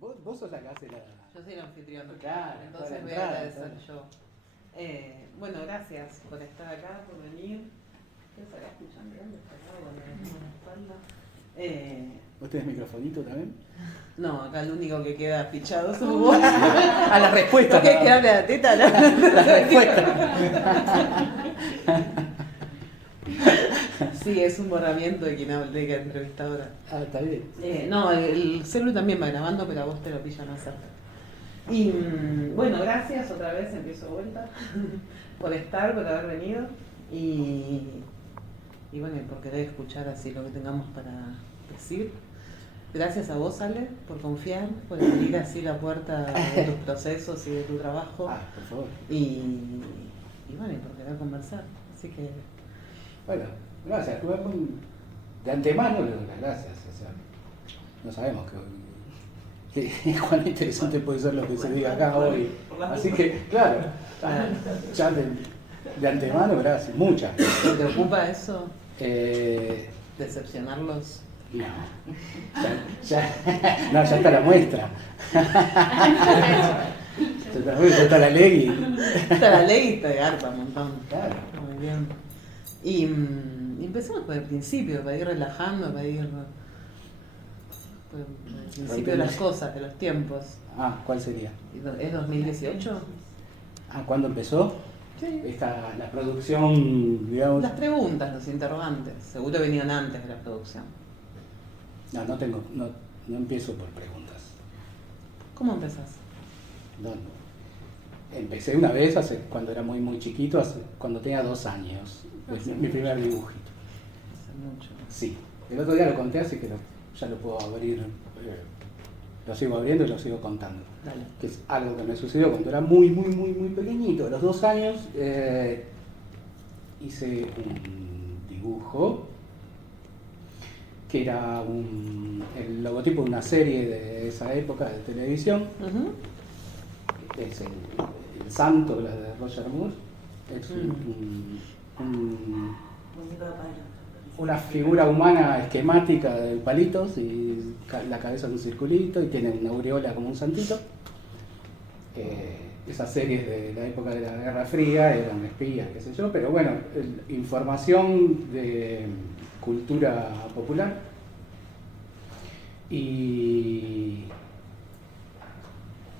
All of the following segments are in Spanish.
Vos sos la que hace la... Yo soy la anfitriona. Claro, entonces voy a agradecer yo. Bueno, gracias por estar acá, por venir. ¿Ustedes acá escuchan bien? Está acá, bueno, me pongo la espalda. ¿Vos tenés microfonito también? No, acá el único que queda fichado sos vos. A la respuesta. ¿Qué quedarte la teta? ¿No? La respuesta. Sí, es un borramiento de quien hablé, que entrevistadora. Ah, está bien. No, el celu también va grabando, pero a vos te lo pillan más cerca. Y bueno, gracias otra vez, empiezo de vuelta, por estar, por haber venido y bueno, por querer escuchar así lo que tengamos para decir. Gracias a vos, Ale, por confiar, por abrir así la puerta de tus procesos y de tu trabajo. Ah, por favor. Y bueno, y por querer conversar. Así que... Bueno, gracias. De antemano le doy las gracias. O sea, no sabemos cuán interesante puede ser lo que se diga acá hoy. Así que, claro, ya de antemano, gracias. Muchas. ¿Te preocupa eso? ¿Decepcionarlos? ¿Decepcionarlos? No. No, ya está la muestra. Ya está la ley. Está la ley y te harta un montón. Claro. Muy bien. Y empecemos por el principio, para ir relajando, para ir por el principio de las cosas, de los tiempos. Ah, ¿cuál sería? ¿Es 2018? Ah, ¿cuándo empezó? Sí. La producción, digamos... Las preguntas, los interrogantes. Seguro venían antes de la producción. No empiezo por preguntas. ¿Cómo empezás? No. Empecé una vez cuando era muy muy chiquito, cuando tenía 2 años. Mi primer dibujito. Hace mucho. Sí. El otro día lo conté, así que ya lo puedo abrir. Lo sigo abriendo y lo sigo contando. Dale. Que es algo que me sucedió cuando era muy muy muy muy pequeñito. A los 2 años hice un dibujo que era el logotipo de una serie de esa época de televisión. Es el santo de Roger Moore. Es una figura humana esquemática de palitos y la cabeza en un circulito y tiene una aureola como un santito. Esas series de la época de la Guerra Fría eran espías, qué sé yo, pero bueno, información de cultura popular. Y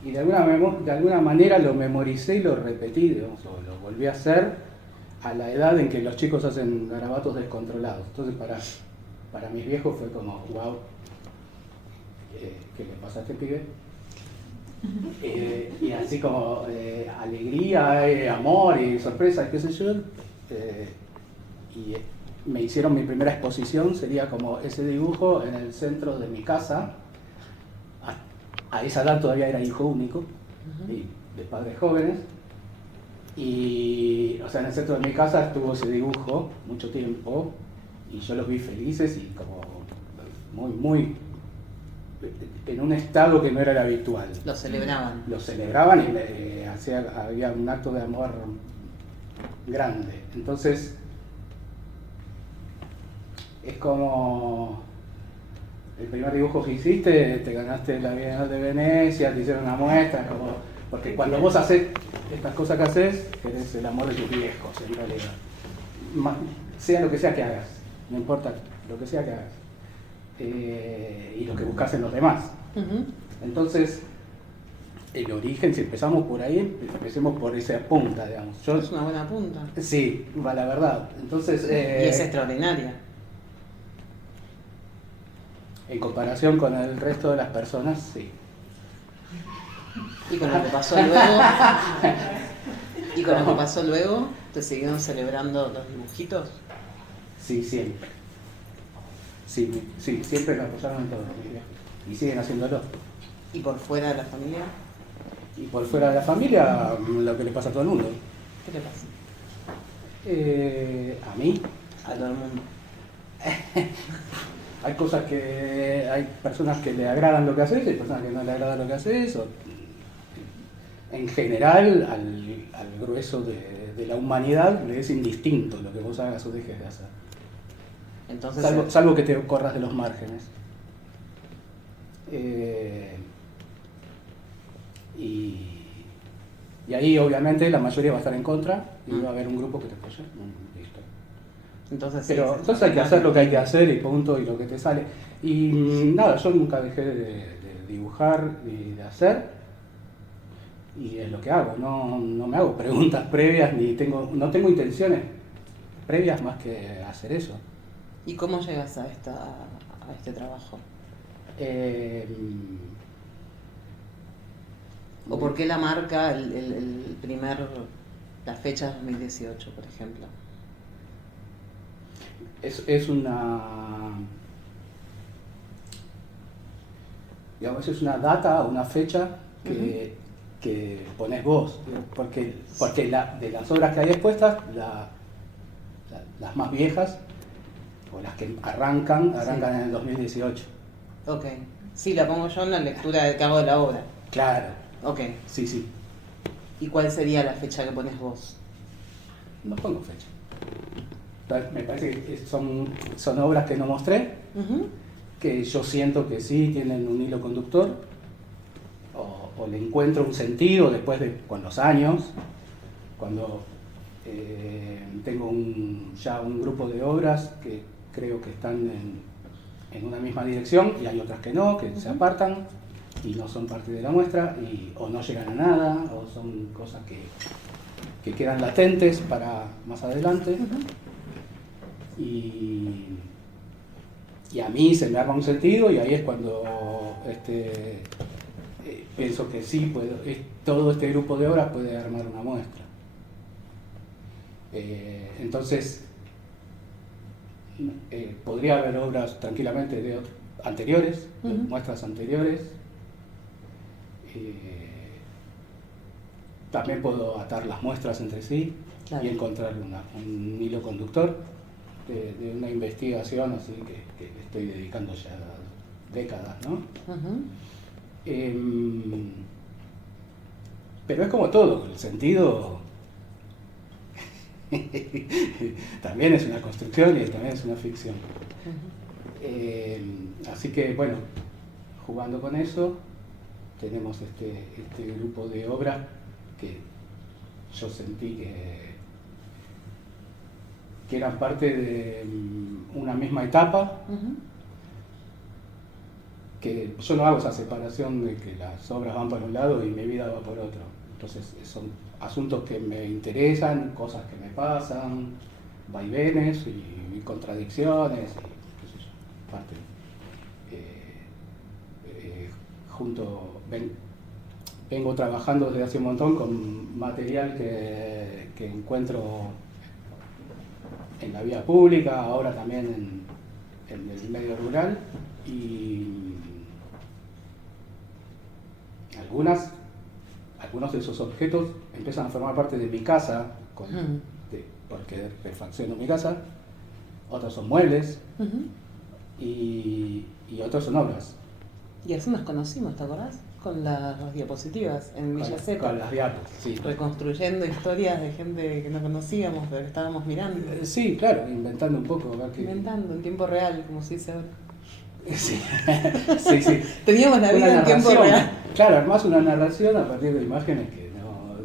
de alguna manera lo memoricé y lo repetí, digamos, o lo volví a hacer a la edad en que los chicos hacen garabatos descontrolados. Entonces para mis viejos fue como, wow, ¿qué le pasa a este pibe? Y así como alegría, amor y sorpresa, qué sé yo. Y me hicieron mi primera exposición, sería como ese dibujo en el centro de mi casa. A esa edad todavía era hijo único, y de padres jóvenes. Y, o sea, en el centro de mi casa estuvo ese dibujo mucho tiempo, y yo los vi felices y como muy en un estado que no era el habitual. Lo celebraban. Lo celebraban y había un acto de amor grande. Entonces, es como el primer dibujo que hiciste, te ganaste la Bienal de Venecia, te hicieron una muestra, porque cuando vos haces estas cosas que haces, querés el amor de tus viejos, en realidad. Sea lo que sea que hagas, no importa lo que sea que hagas. Y lo que buscas en los demás. Entonces, el origen, si empezamos por ahí, empecemos por esa punta, digamos. Es una buena punta. Sí, la verdad. Entonces, y es extraordinaria. En comparación con el resto de las personas, sí. ¿Y con lo que pasó luego? ¿Y con lo que pasó luego? ¿Te siguieron celebrando los dibujitos? Sí, siempre. Sí, siempre me apoyaron en todo. Y siguen haciéndolo. ¿Y por fuera de la familia? Y por fuera de la familia, lo que le pasa a todo el mundo. ¿Qué le pasa? A mí. A todo el mundo. Hay personas que le agradan lo que haces, hay personas que no le agradan lo que haces. En general, al grueso de la humanidad le es indistinto lo que vos hagas o dejes de hacer. Entonces, salvo que te corras de los márgenes. Y ahí obviamente la mayoría va a estar en contra y Mm. va a haber un grupo que te apoya. Listo. Entonces, sí, Pero es entonces hay que hacer lo que hay que importante. hacer y punto y lo que te sale. Y nada, yo nunca dejé de dibujar y de hacer. Y es lo que hago, no me hago preguntas previas ni no tengo intenciones previas más que hacer eso. ¿Y cómo llegas a este trabajo? Eh, ¿O por qué la marca la fecha 2018, por ejemplo? es una, digamos, es una data, una fecha que pones vos, porque de las obras que hay expuestas, las más viejas, o las que arrancan Sí. en el 2018. Ok. Sí, la pongo yo en la lectura que hago de la obra. Claro, Ok. sí, ¿Y cuál sería la fecha que pones vos? no pongo fecha. Me parece que son obras que no mostré, Ujú. que yo siento que sí tienen un hilo conductor, o le encuentro un sentido después con los años, cuando tengo ya un grupo de obras que creo que están en una misma dirección y hay otras que no, que se apartan y no son parte de la muestra o no llegan a nada, o son cosas que quedan latentes para más adelante. Y a mí se me arma un sentido y ahí es cuando pienso que sí, todo este grupo de obras puede armar una muestra. Entonces, podría haber obras tranquilamente anteriores, de muestras anteriores. También puedo atar las muestras entre sí, Claro. y encontrar un hilo conductor de una investigación así que le estoy dedicando ya décadas, ¿no? Ujú. Pero es como todo, el sentido también es una construcción y también es una ficción. Así que bueno, jugando con eso, tenemos este grupo de obras que yo sentí que eran parte de una misma etapa, Ujú. que yo no hago esa separación de que las obras van por un lado y mi vida va por otro. Entonces son asuntos que me interesan, cosas que me pasan, vaivenes y contradicciones, y qué sé yo, parte. Vengo trabajando desde hace un montón con material que encuentro en la vía pública, ahora también en el medio rural, y algunos de esos objetos empiezan a formar parte de mi casa, porque refacciono mi casa, otros son muebles y otros son obras. Y así nos conocimos, ¿te acordás? Con las diapositivas en Villa Sepa. Con las diapos, sí. Reconstruyendo historias de gente que no conocíamos, pero que estábamos mirando. Sí, claro, inventando un poco. Inventando en tiempo real, como se dice ahora. Sí, sí. Teníamos la vida en tiempo real. Claro, armás una narración a partir de imágenes que no...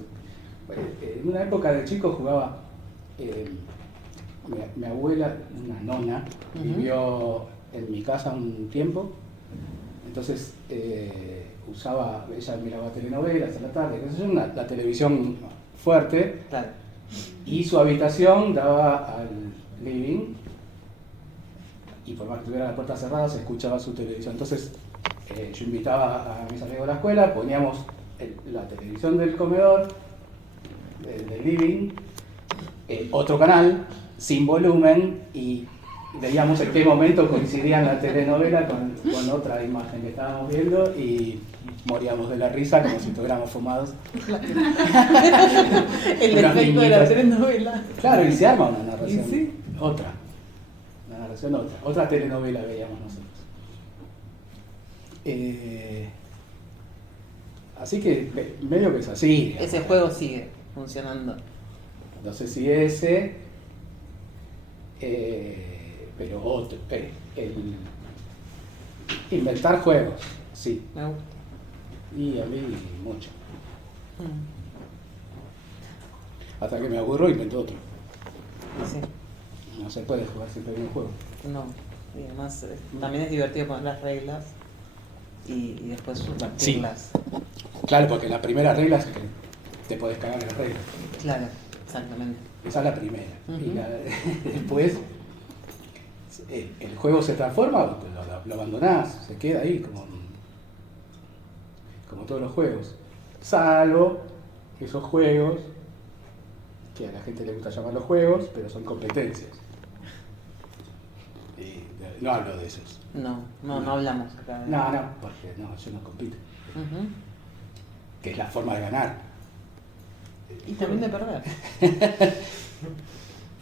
En una época de chico jugaba... mi abuela, una nona, vivió en mi casa un tiempo. Entonces ella miraba telenovelas a la tarde, la televisión fuerte, Claro. y su habitación daba al living, y por más que tuviera la puerta cerrada se escuchaba su televisión. Entonces yo invitaba a mis amigos a la escuela, poníamos la televisión del comedor, del living, otro canal, sin volumen, y veíamos en qué momento coincidía la telenovela con otra imagen que estábamos viendo y moríamos de la risa como si estuviéramos fumados. El efecto de la telenovela. Claro, y se arma una narración. Sí. Otra telenovela veíamos nosotros. Así que medio que es así. Digamos. Ese juego sigue funcionando. No sé si ese... pero otro, el inventar juegos, sí. Me gusta. Y a mí mucho. Hasta que me aburro y invento otro. Sí, No se puede jugar siempre el mismo juego. no. Y además también es divertido poner las reglas y después subvertirlas. Claro, porque la primera regla es que te podés cagar en las reglas. Claro, exactamente. Esa es la primera. Ujú. Y después el juego se transforma, lo abandonás, se queda ahí como todos los juegos. Salvo esos juegos que a la gente le gusta llamar los juegos, pero son competencias. Y no hablo de esos. No hablamos acá. No, porque no, yo no compito. Ujú. Que es la forma de ganar. Y también de perder.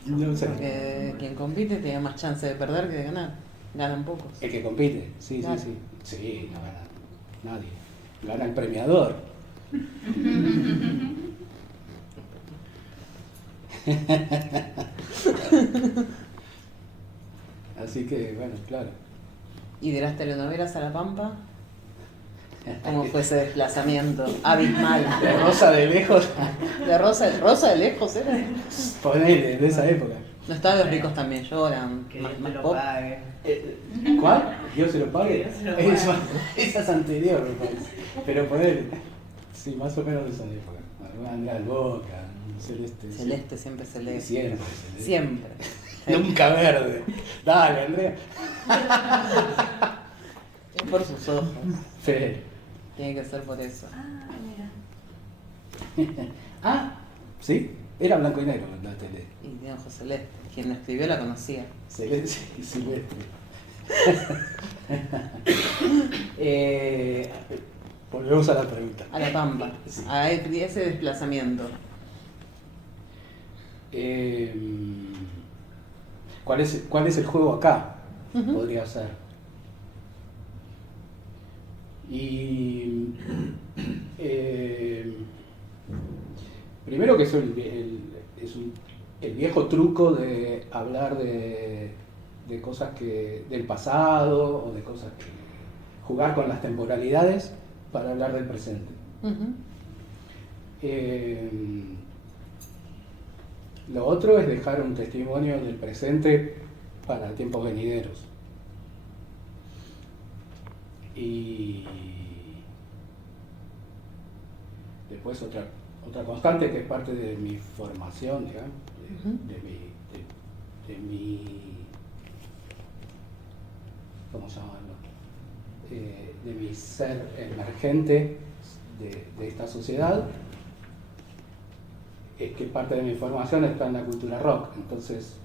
No sé. Porque quien compite tiene más chance de perder que de ganar. Ganan pocos. El que compite, sí, Claro. sí, sí. Sí, no gana nadie. Gana el premiador. Así que, bueno, claro. ¿Y de las telenovelas a La Pampa? ¿Cómo fue ese desplazamiento? Abismal. De Rosa de lejos, ¿De Rosa de lejos era? ponele, de esa época. No estaba Los ricos también lloran. Que Más, Dios más te lo pop. pague. ¿Cuál? Dios se lo pague. Dios se lo pague. Esa es anterior, me parece. Pero ponele. Sí, más o menos de esa época. Alguna Andrea Boca, Celeste. Celeste, siempre celeste. Siempre, Celeste. Siempre. Nunca verde. Dale, Andrea. Es por sus ojos. Fe. Tiene que ser por eso. Ah, mira. Ah, sí, era blanco y negro la tele. Y de ojos celeste. Quien lo escribió la conocía. Celeste y silvestre. Volvemos a la pregunta. A La Pampa. Sí. A ese desplazamiento. ¿Cuál es el juego acá? Ujú. Podría ser. Y primero que es el viejo truco de hablar de cosas del pasado o de cosas que jugar con las temporalidades para hablar del presente. Ujú. Lo otro es dejar un testimonio del presente para tiempos venideros. Y después otra constante que es parte de mi formación, digamos, Ujú. de mi ¿cómo llamarlo? De mi ser emergente de esta sociedad, es que parte de mi formación está en la cultura rock. Entonces,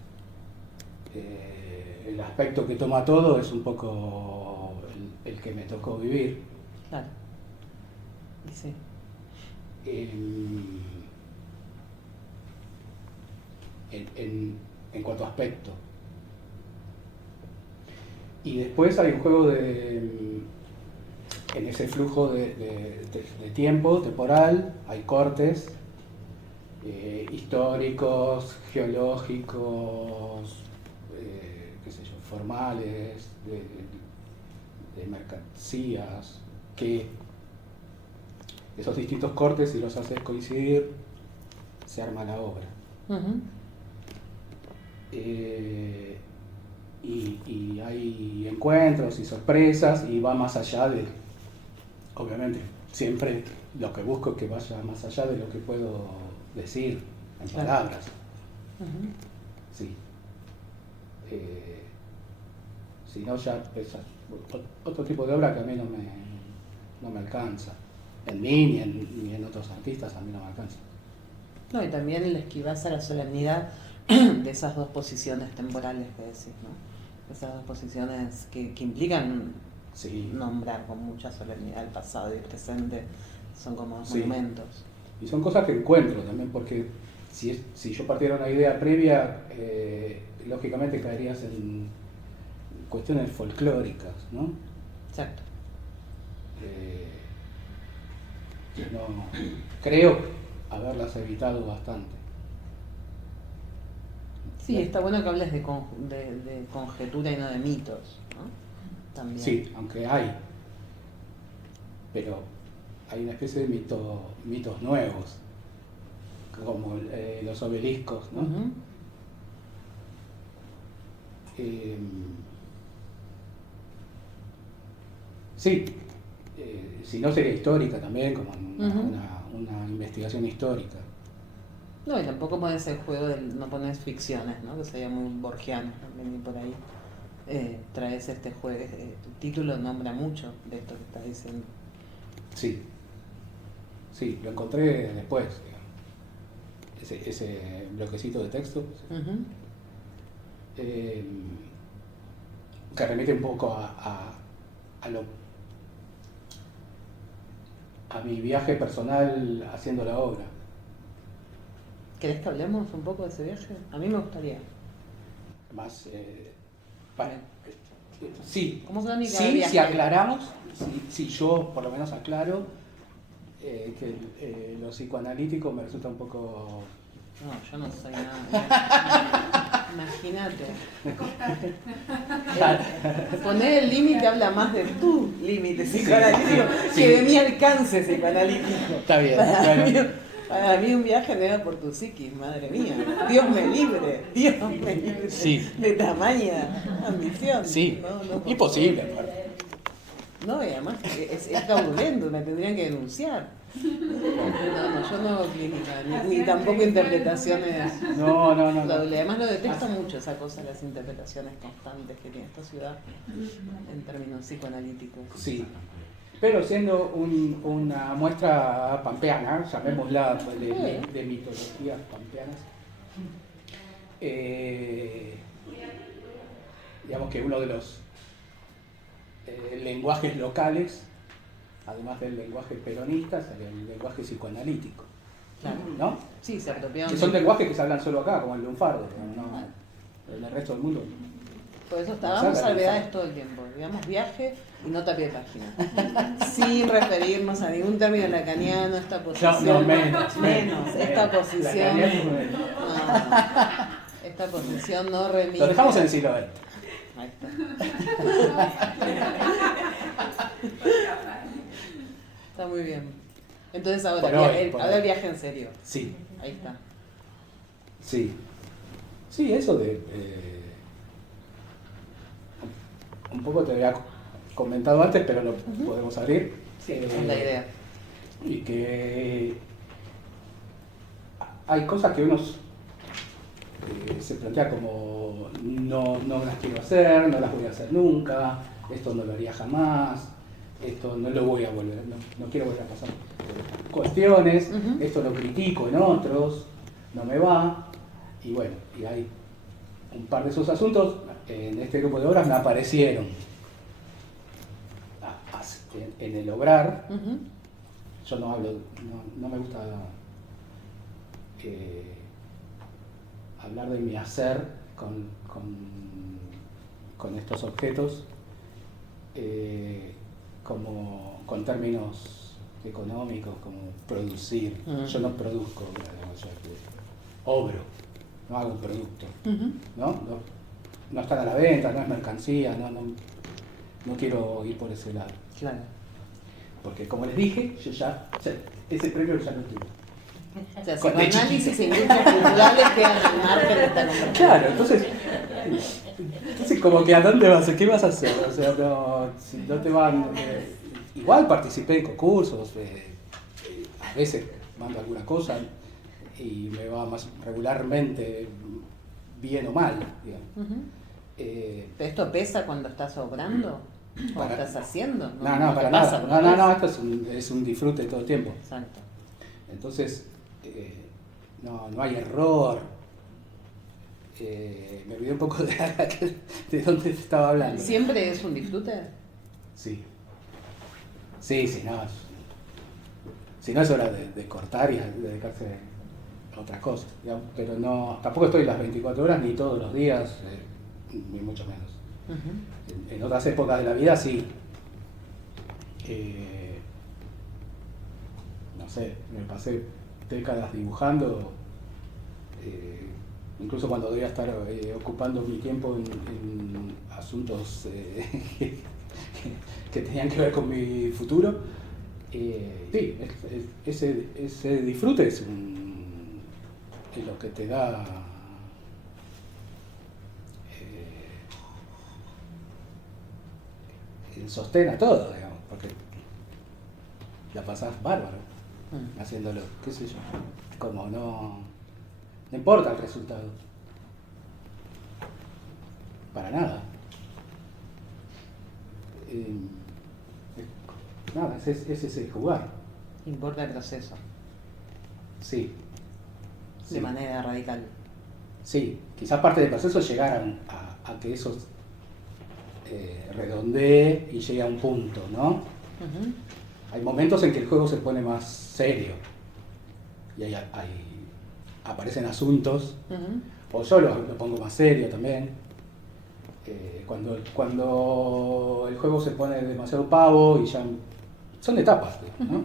el aspecto que toma todo es un poco el que me tocó vivir. Claro. Y sí. En cuanto a aspecto. Y después hay un juego en ese flujo de tiempo temporal, hay cortes históricos, geológicos, qué sé yo, formales, de mercancías, que esos distintos cortes, si los haces coincidir, se arma la obra. Ujú. Y hay encuentros y sorpresas y va más allá obviamente, siempre lo que busco es que vaya más allá de lo que puedo decir en Claro. palabras. Ujú. Sí. Si no, ya es otro tipo de obra que a mí no me alcanza. En mí ni en otros artistas a mí no me alcanza. No, y también el esquivás a la solemnidad de esas dos posiciones temporales que decís, ¿no? Esas dos posiciones que implican Sí. nombrar con mucha solemnidad el pasado y el presente, son como Sí. monumentos. Y son cosas que encuentro también, porque si yo partiera una idea previa, lógicamente caerías en cuestiones folclóricas, ¿no? Exacto. Que no creo haberlas evitado bastante. Sí, está bueno que hables de conjetura y no de mitos, ¿no? También. Sí, aunque hay, pero hay una especie de mitos nuevos, como los obeliscos, ¿no? Ujú. Sí, si no sería histórica también, como Ujú. una investigación histórica. No, y tampoco pones el juego no pones ficciones, ¿no? Que sería muy borgiano también y por ahí. Traes este juego, el título nombra mucho de esto que estás diciendo. Sí, sí, lo encontré después, digamos. Ese bloquecito de texto, Ujú. que remite un poco a mi viaje personal haciendo la obra. ¿Querés que hablemos un poco de ese viaje? A mí me gustaría. Más, sí, ¿Cómo crónica de sí, viaje? si aclaramos, si yo por lo menos aclaro que lo psicoanalítico me resulta un poco... No, yo no soy nada. Imagínate. Poner el límite habla más de tu límite psicoanalítico sí. que de mi alcance psicoanalítico. Está bien, Para mí un viaje no era por tu psiquis, madre mía. Dios me libre Sí. de tamaña ambición. Sí, No, imposible. Aparte. No, y además es fraudulento, me tendrían que denunciar. No, yo no hago clínica, ni tampoco interpretaciones. No. Además lo detesto mucho esa cosa, las interpretaciones constantes que tiene esta ciudad en términos psicoanalíticos. Sí, pero siendo una muestra pampeana, llamémosla pues, de mitologías pampeanas, digamos que uno de los lenguajes locales, además del lenguaje peronista, sería el lenguaje psicoanalítico, Claro. ¿no? Sí, se apropiaron. Que son lenguajes que se hablan solo acá, como el lunfardo, ¿no? En el resto del mundo. Por eso estábamos salvedades todo el tiempo. Digamos viaje y nota a pie de página. Sin referirnos a ningún término lacaniano, esta posición. No, menos. Esta posición. Lacaniano, Esta posición no remite. Lo dejamos en el siglo XX. Ahí está. Está muy bien. Entonces ahora, Por hoy. el viaje en serio. Sí, Ahí está. sí. Sí, eso de... un poco te había comentado antes, pero lo podemos abrir. Sí, esa es la idea. Y que hay cosas que uno se plantea como no las quiero hacer, no las voy a hacer nunca, esto no lo haría jamás, esto no lo voy a volver, no quiero volver a pasar cuestiones, esto lo critico en otros, no me va, y bueno, y hay un par de esos asuntos en este grupo de obras me aparecieron en el obrar. Yo no hablo, no me gusta hablar de mi hacer con estos objetos como con términos económicos, como producir. Yo no produzco, yo obro, no hago un producto, no están a la venta, no es mercancía, no quiero ir por ese lado. Claro. Porque como les dije, yo ya ese premio ya lo tuve. O sea, Con psicoanálisis e industrias culturales quedan al margen de esta conversación. Claro, entonces como que ¿a dónde vas? ¿Qué vas a hacer? O sea, si no te van... igual participé en concursos, a veces mando alguna cosa y me va más regularmente bien o mal, digamos. ¿Pero esto pesa cuando estás obrando? ¿Cuando estás haciendo? No, para te nada. pasa, No, esto es un disfrute todo el tiempo. Exacto. Entonces, no hay error. Me olvidé un poco de dónde estaba hablando. ¿Siempre es un disfrute? Sí. Sí, no. Si no es hora de cortar y dedicarse a otras cosas. Digamos. Pero no, tampoco estoy las 24 horas ni todos los días, ni mucho menos. En otras épocas de la vida sí. No sé, me pasé décadas dibujando, incluso cuando debía estar ocupando mi tiempo en asuntos que tenían que ver con mi futuro. Sí, ese disfrute es es lo que te da el sostén a todo, digamos, porque la pasás bárbaro haciéndolo, qué sé yo, como no importa el resultado, para nada. Nada, es ese jugar. Importa el proceso, Sí. de manera radical. Sí, quizás parte del proceso es llegar a que eso redondee y llegue a un punto, ¿no? Ujú. Hay momentos en que el juego se pone más serio y aparecen asuntos, Ujú. o yo lo pongo más serio también. Cuando el juego se pone demasiado pavo y ya son etapas, ¿no?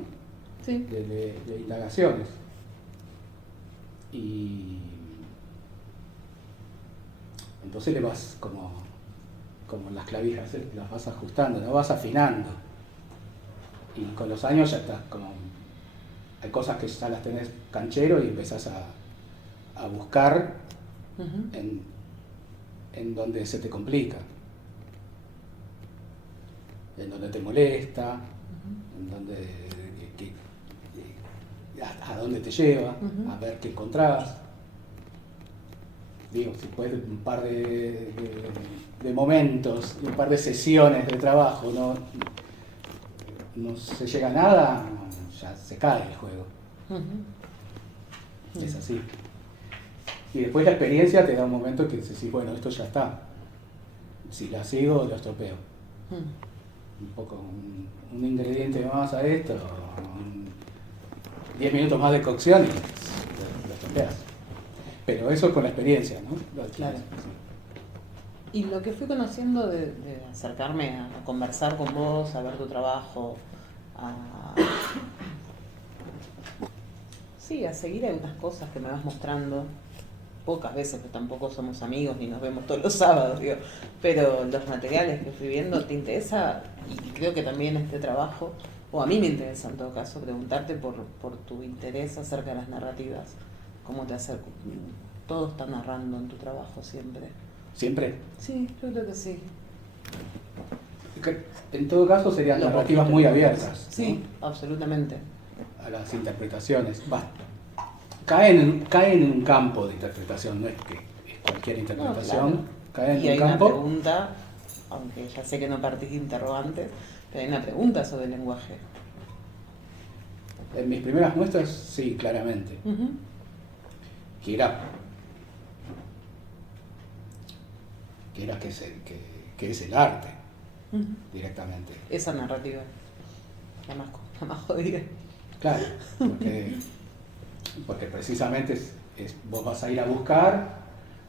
Sí. de indagaciones. Y entonces le vas como las clavijas, las vas ajustando, las vas afinando. Y con los años ya estás como... Hay cosas que ya las tenés canchero y empezás a buscar Ujú. en donde se te complica, en donde te molesta, en donde a dónde te lleva, Ujú. a ver qué encontrás. Digo, si después de un par de momentos, un par de sesiones de trabajo no se llega a nada, ya se cae el juego. Ujú. Es así. Y después la experiencia te da un momento que dices, bueno, esto ya está. Si la sigo, lo estropeo. Un poco un ingrediente más a esto, 10 minutos más de cocción y lo estropeas. Pero eso es con la experiencia, ¿no? Claro. Sí. Y lo que fui conociendo de acercarme a conversar con vos, a ver tu trabajo, sí, a seguir algunas cosas que me vas mostrando, pocas veces, pero tampoco somos amigos ni nos vemos todos los sábados, digo, pero los materiales que fui viendo, ¿te interesa? Y creo que también este trabajo, o a mí me interesa en todo caso, preguntarte por tu interés acerca de las narrativas, cómo te acerco. Todo está narrando en tu trabajo siempre. ¿Siempre? Sí, yo creo que sí. En todo caso serían Lo narrativas poquito muy que abiertas, Sí, ¿no? absolutamente. A las interpretaciones. Caen en un campo de interpretación, no es que es cualquier No, interpretación, claro. caen Y en hay un una campo. pregunta, aunque ya sé que no partís de interrogantes, pero hay una pregunta sobre el lenguaje. En mis primeras muestras, sí, claramente. Ujú. Que era que es el arte, Ujú. directamente. Esa narrativa, la más jodida. Claro, porque precisamente vos vas a ir a buscar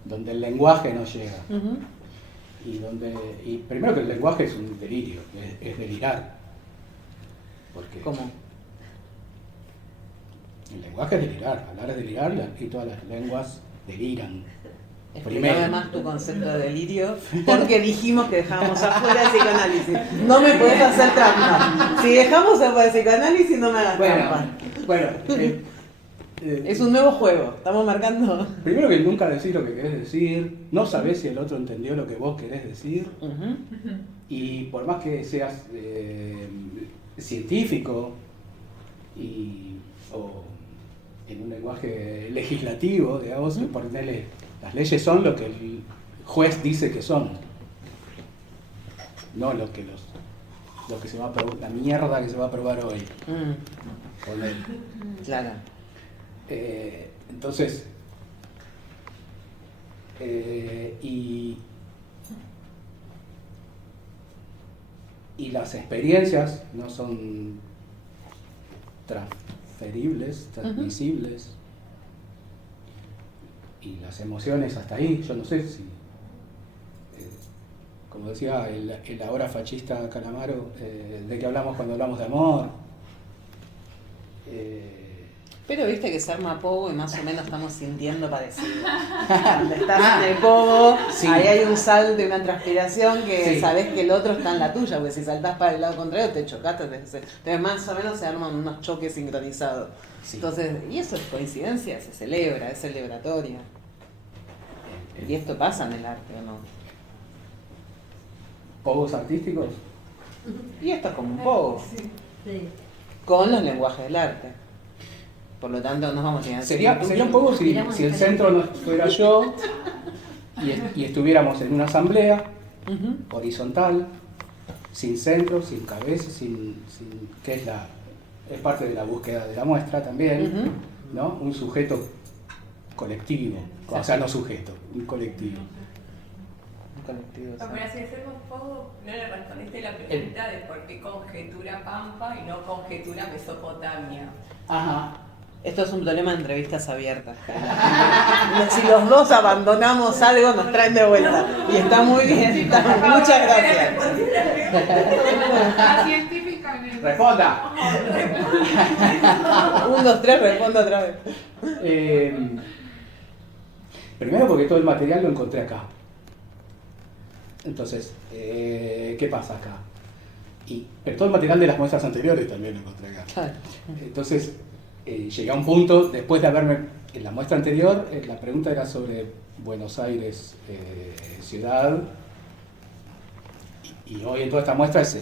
donde el lenguaje no llega. Ujú. Y primero que el lenguaje es un delirio, es delirar. Porque ¿Cómo? el lenguaje es delirar, hablar es delirar y todas las lenguas deliran. Explícame Primero. más tu concepto de delirio, porque dijimos que dejábamos afuera el psicoanálisis. No me podés hacer trampa. Si dejamos afuera el psicoanálisis, no me hagas trampa. Bueno, Es un nuevo juego, estamos marcando. primero que nunca decís lo que querés decir, no sabés si el otro entendió lo que vos querés decir, Ujú. y por más que seas científico o en un lenguaje legislativo, digamos, ponerle, las leyes son lo que el juez dice que son, no lo que se va a probar, la mierda que se va a probar hoy. Ponele. Claro. Entonces, y las experiencias no son transferibles, transmisibles, y las emociones hasta ahí. Yo no sé si, como decía el ahora fascista Calamaro, de qué hablamos cuando hablamos de amor. Pero viste que se arma pogo y más o menos estamos sintiendo parecido. Cuando estás en el pogo, Sí. ahí hay un salto y una transpiración que Sí. sabés que el otro está en la tuya, porque si saltás para el lado contrario te chocaste. Entonces más o menos se arman unos choques sincronizados. Sí. Entonces, y eso es coincidencia, se celebra, es celebratoria. Y esto pasa en el arte, ¿o no? ¿Pogos artísticos? Y esto es como un pogo, Sí. con los lenguajes del arte. Por lo tanto, nos vamos a tener Sería un poco si el centro no fuera yo y estuviéramos en una asamblea Ujú. horizontal, sin centro, sin cabeza, que es parte de la búsqueda de la muestra también, Ujú. ¿no? Un sujeto colectivo, o sea, no sujeto, un colectivo. Un colectivo, No, ¿sí? pero si hacemos poco, no le respondiste la pregunta de por qué conjetura Pampa y no conjetura Mesopotamia. Ajá. Esto es un problema de entrevistas abiertas. Si los dos abandonamos algo, nos traen de vuelta. Y está muy bien. Muchas gracias. La científicamente. ¡Responda! 1, 2, 3, respondo otra vez. Primero porque todo el material lo encontré acá. Entonces, ¿qué pasa acá? Pero todo el material de las muestras anteriores también lo encontré acá. Claro. Entonces, llegué a un punto, después de haberme, en la muestra anterior, la pregunta era sobre Buenos Aires, ciudad, y hoy en toda esta muestra es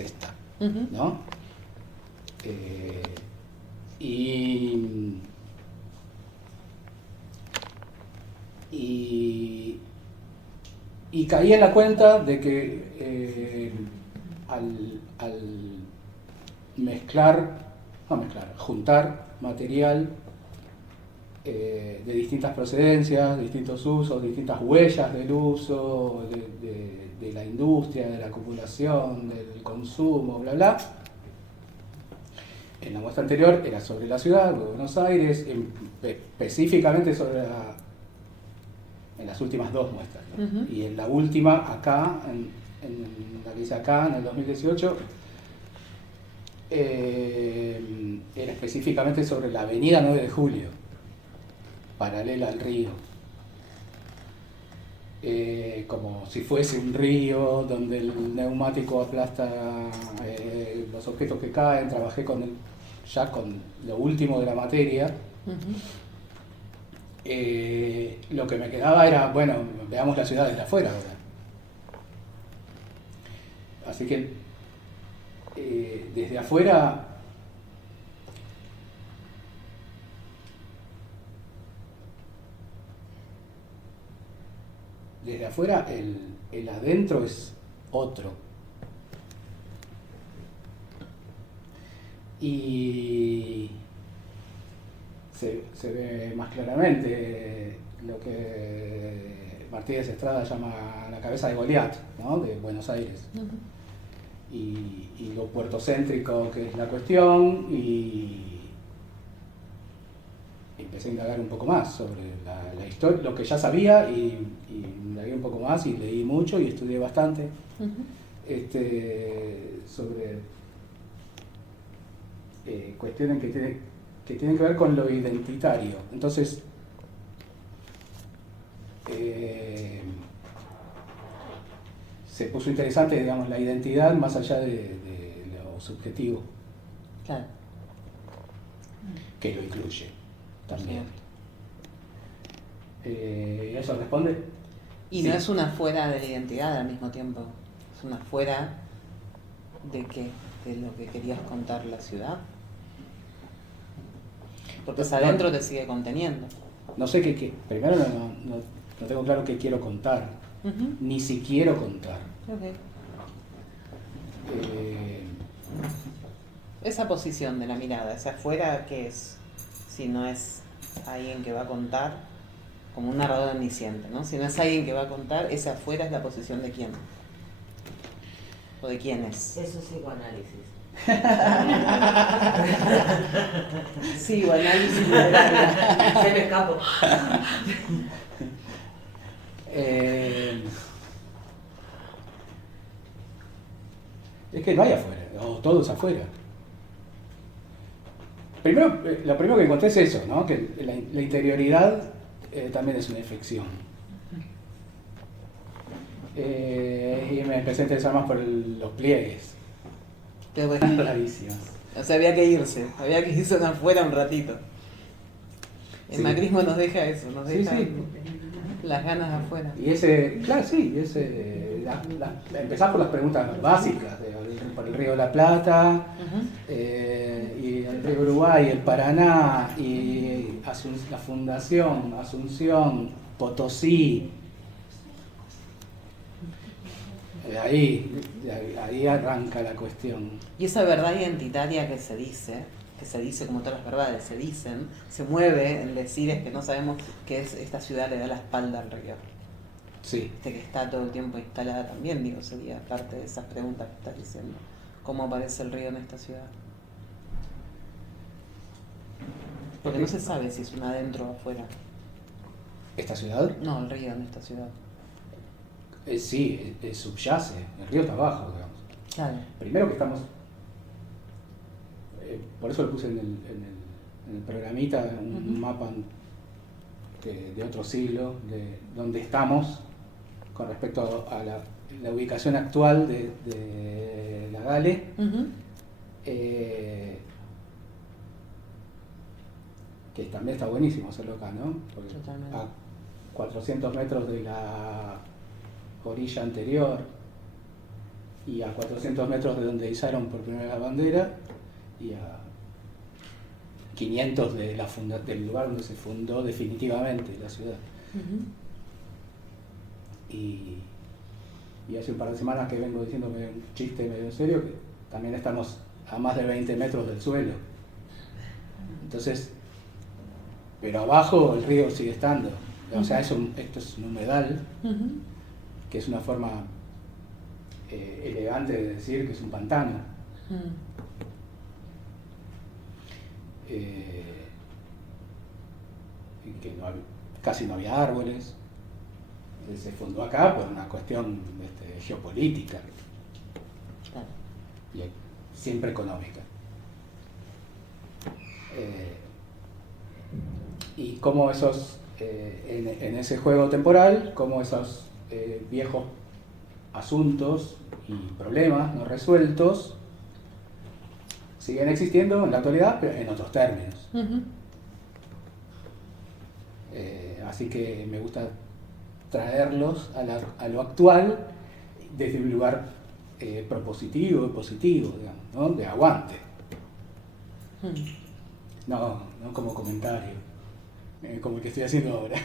esta, Ujú. ¿no? Y caí en la cuenta de que al juntar material de distintas procedencias, distintos usos, distintas huellas del uso, de la industria, de la acumulación, del consumo, bla bla. En la muestra anterior era sobre la ciudad de Buenos Aires, específicamente en las últimas dos muestras, ¿no? Ujú. Y en la última, acá, en la que hice acá, en el 2018, era específicamente sobre la avenida 9 de Julio, paralela al río. Como si fuese un río donde el neumático aplasta los objetos que caen. Trabajé ya con lo último de la materia. Ujú. Lo que me quedaba era, bueno, veamos la ciudad desde afuera ahora. Así que desde afuera el adentro es otro. Y se ve más claramente lo que Martínez Estrada llama la cabeza de Goliat, ¿no? De Buenos Aires. Ujú. Y lo puertocéntrico que es la cuestión, y empecé a indagar un poco más sobre la historia, lo que ya sabía, y indagué un poco más y leí mucho y estudié bastante Ujú. sobre cuestiones que tienen que ver con lo identitario. Entonces, se puso interesante, digamos, la identidad más allá de lo subjetivo, Claro. que lo incluye también. Sí. ¿Eso responde? Y Sí. no es una fuera de la identidad al mismo tiempo. Es una fuera de qué, de lo que querías contar la ciudad. Porque es adentro te sigue conteniendo. No sé primero no tengo claro qué quiero contar, Ujú. ni si quiero contar. Ok. Eh, Esa posición de la mirada, esa afuera, ¿qué es? Si no es alguien que va a contar, como un narrador omnisciente, ¿no? Si no es alguien que va a contar, esa afuera es la posición de quién. ¿O de quiénes? Eso es psicoanálisis. Sí, o análisis literario. Se me escapó. Es que no hay afuera, o todo es afuera. primero, lo primero que encontré es eso, ¿no? Que la interioridad también es una infección. Y me empecé a interesar más por los pliegues. Pero, por ejemplo, Clarísimas. o sea, había que irse afuera un ratito. El Sí. macrismo nos deja eso, nos Sí, deja sí. las ganas de afuera. Y ese, claro, sí, empezás por las preguntas básicas, por el Río de la Plata, y el Río Uruguay, el Paraná, y la Fundación, Asunción, Potosí. Ahí arranca la cuestión. Y esa verdad identitaria que se dice como todas las verdades se mueve en decir es que no sabemos que esta ciudad le da la espalda al río. Sí. Que está todo el tiempo instalada también, digo, sería parte de esas preguntas que estás diciendo. ¿Cómo aparece el río en esta ciudad? Porque no se sabe si es un adentro o afuera. ¿Esta ciudad? No, el río en esta ciudad. Sí, subyace, el río está abajo, digamos. Claro. Primero que estamos, por eso lo puse en el programita, un mapa de otro siglo, de donde estamos con respecto a la ubicación actual de la Gale. Que también está buenísimo hacerlo acá, ¿no? Porque Totalmente. a 400 metros de la orilla anterior y a 400 metros de donde izaron por primera vez la bandera y a 500 del lugar donde se fundó definitivamente la ciudad. Y hace un par de semanas que vengo diciéndome un chiste medio en serio, que también estamos a más de 20 metros del suelo. Entonces, pero abajo el río sigue estando. O sea, esto es un humedal, que es una forma elegante de decir que es un pantano. Y que casi no había árboles. Se fundó acá por una cuestión geopolítica, Claro. y siempre económica. Y cómo esos, en ese juego temporal, cómo esos viejos asuntos y problemas no resueltos siguen existiendo en la actualidad, pero en otros términos. Así que me gusta traerlos a lo actual desde un lugar propositivo y positivo, digamos, ¿no? De aguante. No como comentario, como el que estoy haciendo ahora.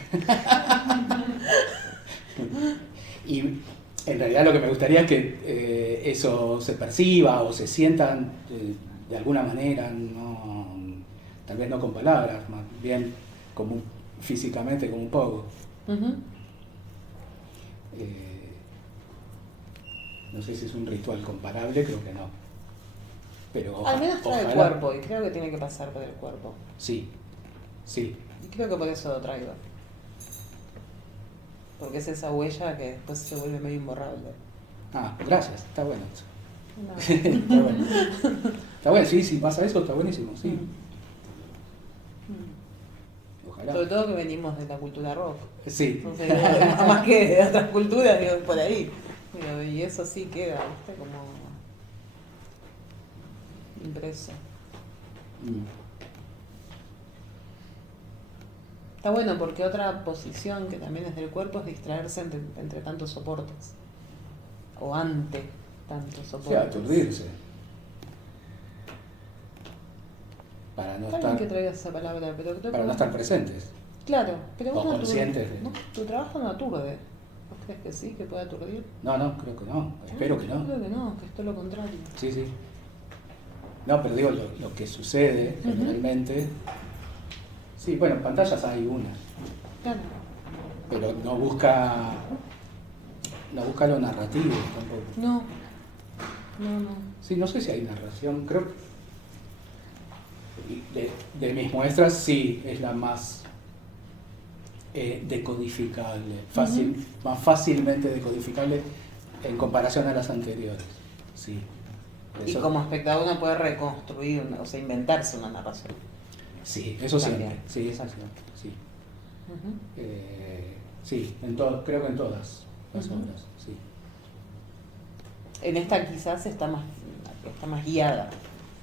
Y en realidad lo que me gustaría es que eso se perciba o se sientan de alguna manera, tal vez no con palabras, más bien físicamente como un poco. No sé si es un ritual comparable, creo que no. Pero Al menos trae el ojalá. cuerpo, y creo que tiene que pasar por el cuerpo. Sí. Y creo que por eso lo traigo. Porque es esa huella que después se vuelve medio imborrable. Ah, gracias, está bueno eso. No. Está bueno. Está bueno, sí, si pasa eso, está buenísimo, sí. Ojalá. Sobre todo que venimos de la cultura rock. Sí. Entonces, más que de otras culturas, digo, por ahí. Digo, y eso sí queda, ¿viste? Como impreso. Está bueno porque otra posición que también es del cuerpo es distraerse entre tantos soportes. O ante tantos Sí, soportes. aturdirse. Para no Está bien que estar, traigas esa palabra, pero creo para que no estar presentes. Claro, pero vos O no conscientes de- tu trabajo no aturde. ¿Vos crees que sí, que puede aturdir? No, creo que no. Espero que no. Creo que no, que es todo lo contrario. Sí, sí. No, pero digo, lo que sucede generalmente. Sí, bueno, en pantallas hay una, Claro. pero no busca lo narrativo tampoco. No. Sí, no sé si hay narración, creo que de mis muestras sí es la más decodificable, más fácilmente decodificable en comparación a las anteriores. Sí. Y Eso- como espectador uno puede reconstruir, o sea, inventarse una narración. Sí, eso siempre. También. Sí, eso siempre. Sí. Ujú. Sí, creo que en todas las Ujú. obras, sí. En esta quizás está más guiada.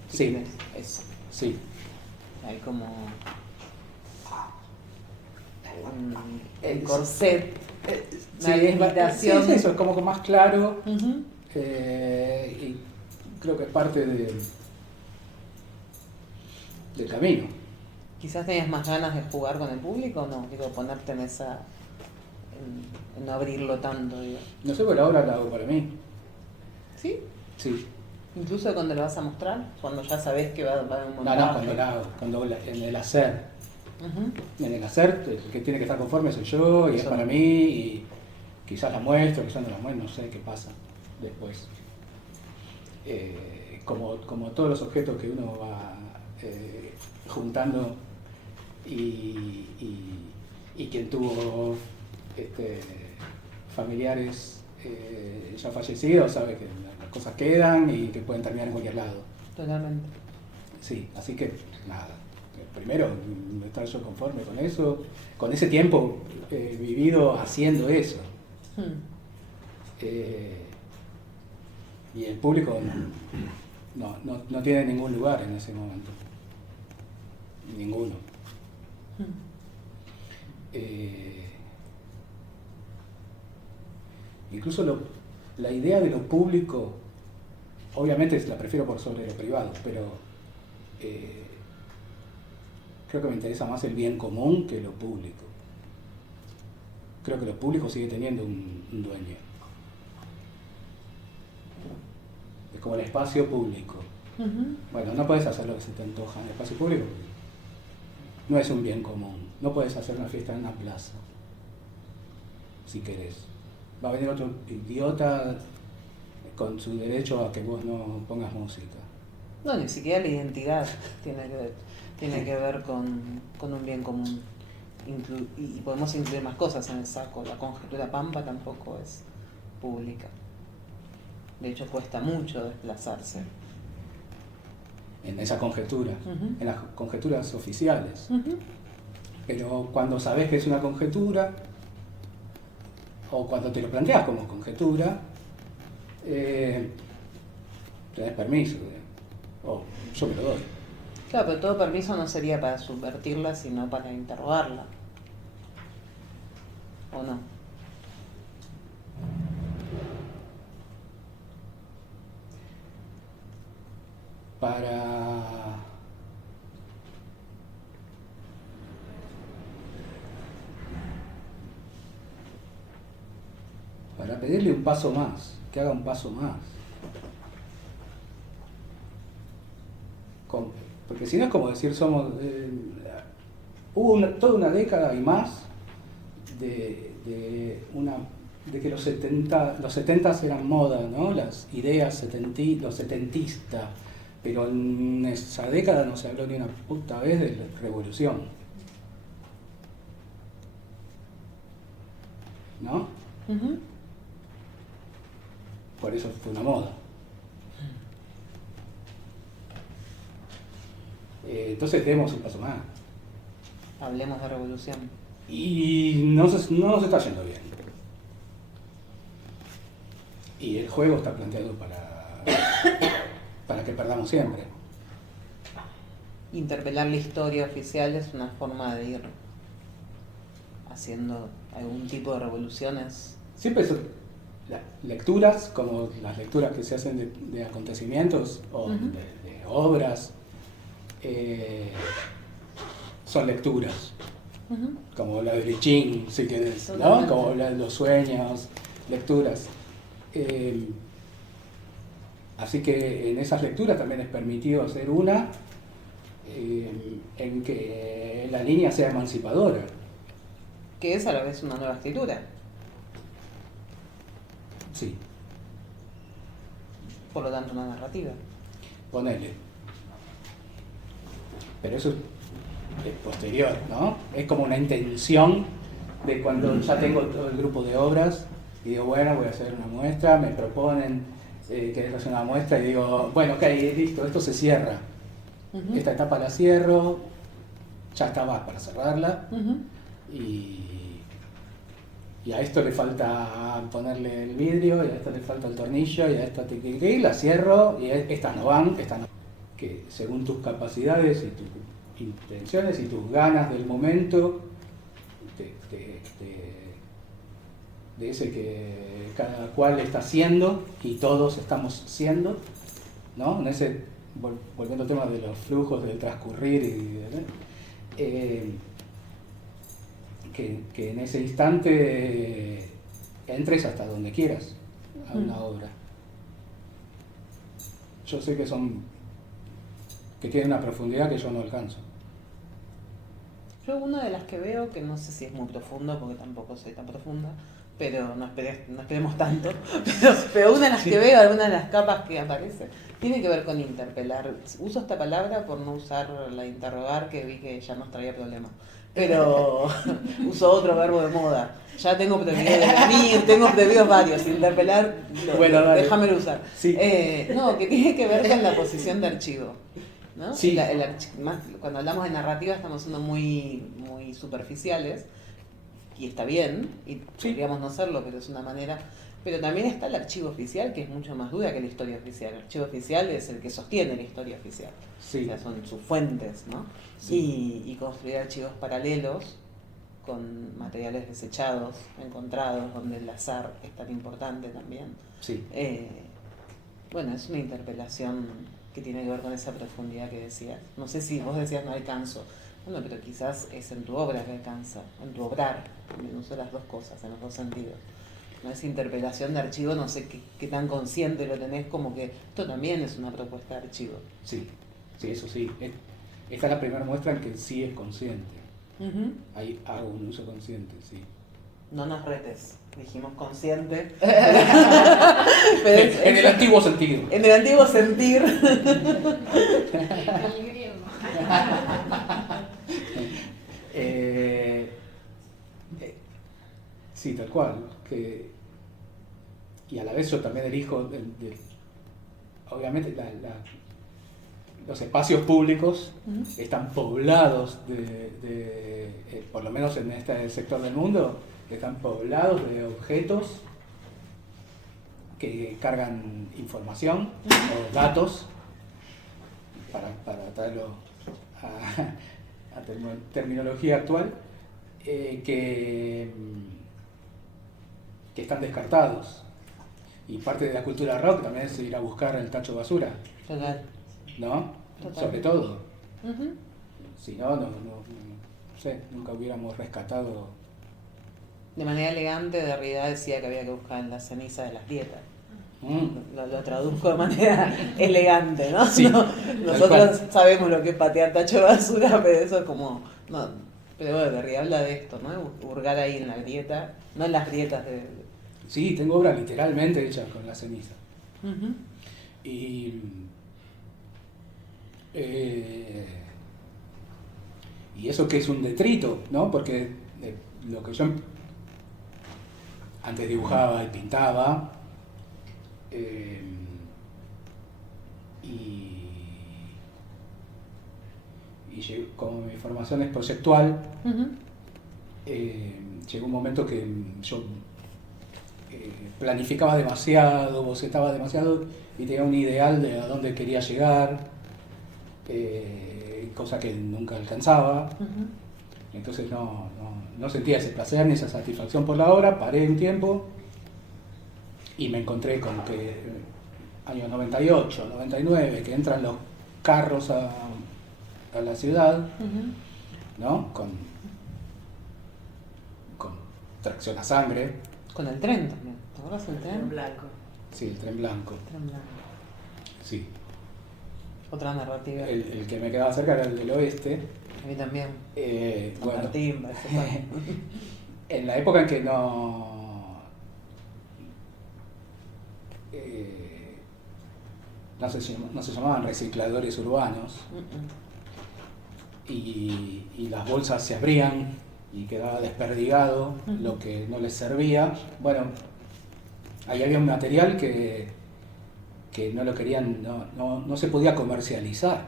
si Sí. querés, eso. Sí. Hay como un Es- corset, Sí, una limitación. sí, eso es como que más claro Ujú. y creo que es parte del camino. Quizás tenías más ganas de jugar con el público, ¿o no? Quiero ponerte en esa, en no abrirlo tanto, digo. No sé, por ahora la hago para mí. ¿Sí? Sí. Incluso cuando lo vas a mostrar, cuando ya sabes que va a haber un No, montaje. no, en el hacer. Ujú. En el hacer, el que tiene que estar conforme soy yo y es Eso. para mí y quizás la muestro, quizás no la muestro, no sé qué pasa después. Como todos los objetos que uno va juntando y quien tuvo familiares ya fallecidos sabe que las cosas quedan y que pueden terminar en cualquier lado. Totalmente. Sí, así que nada, primero estar yo conforme con eso, con ese tiempo vivido haciendo eso. Hmm. Y el público no tiene ningún lugar en ese momento. Ninguno. Hmm. Incluso la idea de lo público, obviamente la prefiero por sobre lo privado, pero creo que me interesa más el bien común que lo público. Creo que lo público sigue teniendo un dueño. Es como el espacio público. Ujú. Bueno, no puedes hacer lo que se te antoja en el espacio público. No es un bien común. No puedes hacer una fiesta en una plaza. Si querés. Va a venir otro idiota con su derecho a que vos no pongas música. No, ni siquiera la identidad tiene que ver con un bien común. Y podemos incluir más cosas en el saco. La conjetura Pampa tampoco es pública. De hecho, cuesta mucho desplazarse. En esa conjetura. Ujú. En las conjeturas oficiales. Ujú. Pero cuando sabés que es una conjetura, o cuando te lo planteas como conjetura, tenés permiso. O yo me lo doy. Claro, pero todo permiso no sería para subvertirla, sino para interrogarla. ¿O no? Para pedirle un paso más, que haga un paso más. Porque si no es como decir hubo toda una década y más de que los 70s eran moda, ¿no? Las ideas los setentistas, pero en esa década no se habló ni una puta vez de la revolución, ¿no? Ujú. Por eso fue una moda. Entonces demos un paso más. Hablemos de revolución. Y no nos está yendo bien. Y el juego está planteado para que perdamos siempre. Interpelar la historia oficial es una forma de ir haciendo algún tipo de revoluciones. Siempre son lecturas, como las lecturas que se hacen de acontecimientos o Ujú. de obras, son lecturas. Ujú. Como la de Lichín, si querés, ¿no? Totalmente. Como la de los sueños, lecturas. Así que en esas lecturas también es permitido hacer una en que la línea sea emancipadora. Que es a la vez una nueva escritura. Sí, Por lo tanto, una narrativa. ponele. Pero eso es posterior, ¿no? Es como una intención de cuando ya tengo todo el grupo de obras y digo, bueno, voy a hacer una muestra, me proponen querés hacer una muestra y digo, bueno, ok, listo, esto se cierra. Ujú. Esta etapa la cierro, ya está más para cerrarla. Ujú. Y a esto le falta ponerle el vidrio, y a esto le falta el tornillo, y a esto la cierro, y estas no van, estas no. Que según tus capacidades y tus intenciones y tus ganas del momento, de ese que cada cual está siendo y todos estamos siendo, ¿no? En ese, volviendo al tema de los flujos, del transcurrir que en ese instante entres hasta donde quieras a una obra. Yo sé que tiene una profundidad que yo no alcanzo. Yo una de las que veo, que no sé si es muy profundo, porque tampoco soy tan profunda, pero no esperemos tanto, pero una de las que veo, alguna de las capas que aparece, tiene que ver con interpelar. Uso esta palabra por no usar la interrogar, que vi que ya nos traía problemas. Pero uso otro verbo de moda. Ya tengo prohibido de venir, tengo prohibidos varios. Interpelar, Bueno, dale. déjamelo usar. Sí. No, que tiene que ver con la posición de archivo, ¿no? Sí. Cuando hablamos de narrativa estamos siendo muy, muy superficiales, y está bien, y Sí. podríamos no serlo, pero es una manera. Pero también está el archivo oficial, que es mucho más dura que la historia oficial. El archivo oficial es el que sostiene la historia oficial. Sí. O sea, son sus fuentes, ¿no? Sí. Y construir archivos paralelos con materiales desechados, encontrados, donde el azar es tan importante también. Sí. Bueno, es una interpelación que tiene que ver con esa profundidad que decías. No sé si vos decías no alcanzo. Bueno, pero quizás es en tu obra que alcanza, en tu obrar. También uso las dos cosas, en los dos sentidos. ¿No? Esa interpelación de archivo, no sé qué tan consciente lo tenés, como que esto también es una propuesta de archivo. Sí, sí, eso sí. Esta es la primera muestra en que sí es consciente. Ujú. Ahí hago un uso consciente, sí. No nos retes, dijimos consciente. En el antiguo sentido. En el antiguo sentir. El griego. Sí, tal cual. Y a la vez yo también elijo, obviamente, los espacios públicos están poblados por lo menos en este sector del mundo, están poblados de objetos que cargan información o datos, para traerlo a terminología actual, que están descartados. Y parte de la cultura rock también es ir a buscar el tacho de basura, Total. ¿no? Total. Sobre todo. Ujú. Si no, no sé, nunca hubiéramos rescatado. De manera elegante, Derrida decía que había que buscar en la ceniza de las dietas. Lo traduzco de manera elegante, ¿no? Sí, No, tal nosotros cual. sabemos lo que es patear tacho de basura, pero eso es como... No, pero bueno, Derrida habla de esto, ¿no? Hurgar ahí en la grieta, no en las grietas de... Sí, tengo obra literalmente hecha con la ceniza. Ujú. Y eso que es un detrito, ¿no? Porque lo que yo antes dibujaba y pintaba, como mi formación es proyectual, Ujú. llegó un momento que yo planificaba demasiado, bocetaba demasiado y tenía un ideal de a dónde quería llegar, cosa que nunca alcanzaba. Ujú. Entonces no sentía ese placer ni esa satisfacción por la obra, paré un tiempo y me encontré con que años 98, 99, que entran los carros a la ciudad, Ujú. ¿no? Con tracción a sangre, Con el tren también. ¿Te acuerdas del tren? En blanco. sí, el tren blanco, Tren blanco. sí. Otra narrativa. El que me quedaba cerca era el del oeste. A mí también. Con Bueno, Martín, parece que- en la época en que no se llamaban recicladores urbanos y las bolsas se abrían y quedaba desperdigado lo que no les servía. Bueno, ahí había un material que que no lo querían, no se podía comercializar.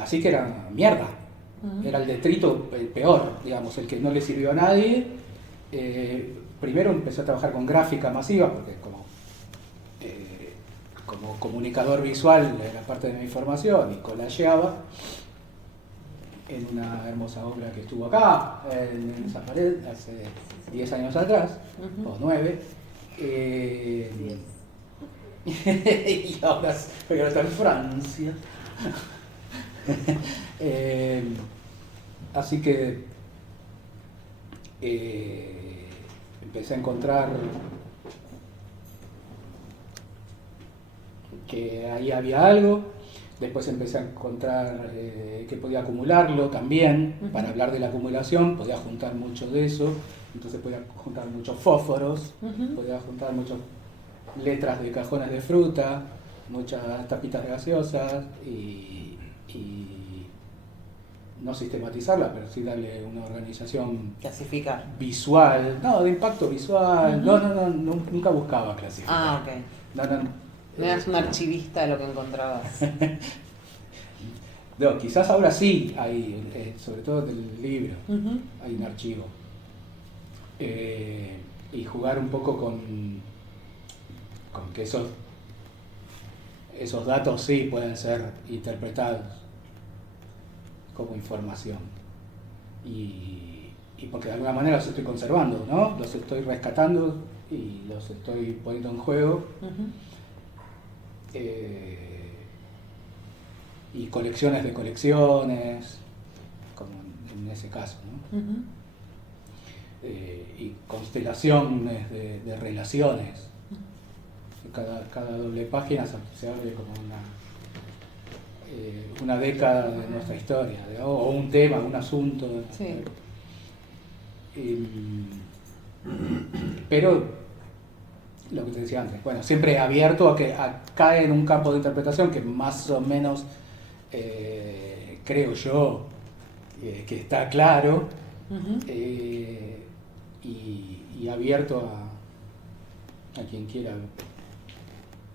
Así que era mierda. Era el detrito el peor, digamos, el que no le sirvió a nadie. Primero empecé a trabajar con gráfica masiva, porque como comunicador visual era parte de mi formación y collageaba en una hermosa obra que estuvo acá, en esa pared, hace 10 años atrás, o 9. Y ahora está en Francia. Así que empecé a encontrar que ahí había algo. Después empecé a encontrar que podía acumularlo también. Para hablar de la acumulación podía juntar mucho de eso. Entonces podía juntar muchos fósforos, podía juntar muchas letras de cajones de fruta, muchas tapitas de gaseosas y no sistematizarla, pero sí darle una organización Clasificar. visual, de impacto visual. Nunca buscaba clasificar. Ah, ok. No eras un archivista de lo que encontrabas. No, quizás ahora sí hay, sobre todo del libro, hay un archivo. Y jugar un poco con que esos datos sí pueden ser interpretados como información. Y porque de alguna manera los estoy conservando, ¿no? Los estoy rescatando y los estoy poniendo en juego. Y colecciones de colecciones, como en ese caso, ¿no? Y constelaciones de relaciones. Cada doble página se abre como una década de nuestra historia, o un tema, un asunto. Sí. Pero lo que te decía antes, bueno, siempre abierto a que cae en un campo de interpretación que más o menos creo yo que está claro, y abierto a quien quiera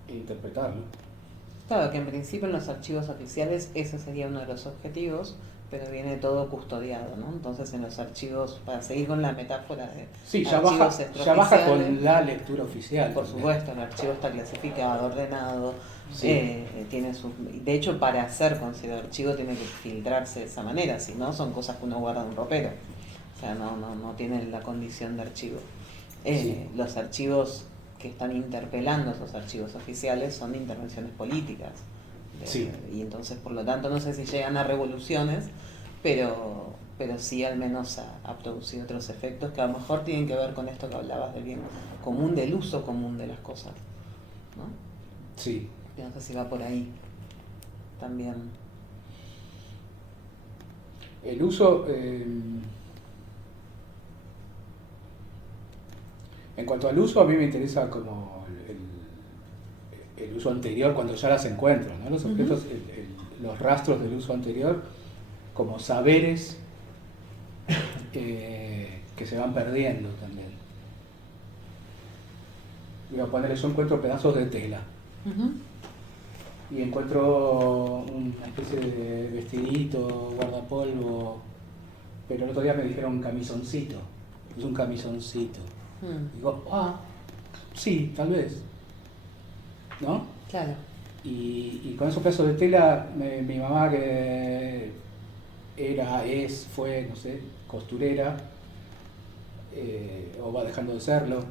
interpretarlo. Claro, que en principio en los archivos oficiales ese sería uno de los objetivos, pero viene todo custodiado, ¿no? Entonces en los archivos, para seguir con la metáfora de Sí, ya archivos baja extraoficiales, con la lectura oficial. por supuesto, el archivo está clasificado, ordenado, Sí. tiene de hecho, para ser considerado archivo tiene que filtrarse de esa manera, si no son cosas que uno guarda en un ropero, o sea, no tienen la condición de archivo. Sí. Los archivos que están interpelando esos archivos oficiales son de intervenciones políticas. Sí. Y entonces, por lo tanto, no sé si llegan a revoluciones, pero sí al menos a producir otros efectos que a lo mejor tienen que ver con esto que hablabas del bien común, del uso común de las cosas, ¿no? Sí. Yo no sé si va por ahí también. El uso, en cuanto al uso, a mí me interesa como el uso anterior cuando ya las encuentro, ¿no? Los objetos, los rastros del uso anterior como saberes que se van perdiendo también. Digo, ponerle, yo encuentro pedazos de tela y encuentro una especie de vestidito, guardapolvo, pero el otro día me dijeron camisoncito, es un camisoncito. Digo, sí, tal vez, ¿no? Claro. Y con esos pedazos de tela, mi mamá, que fue, no sé, costurera, o va dejando de serlo,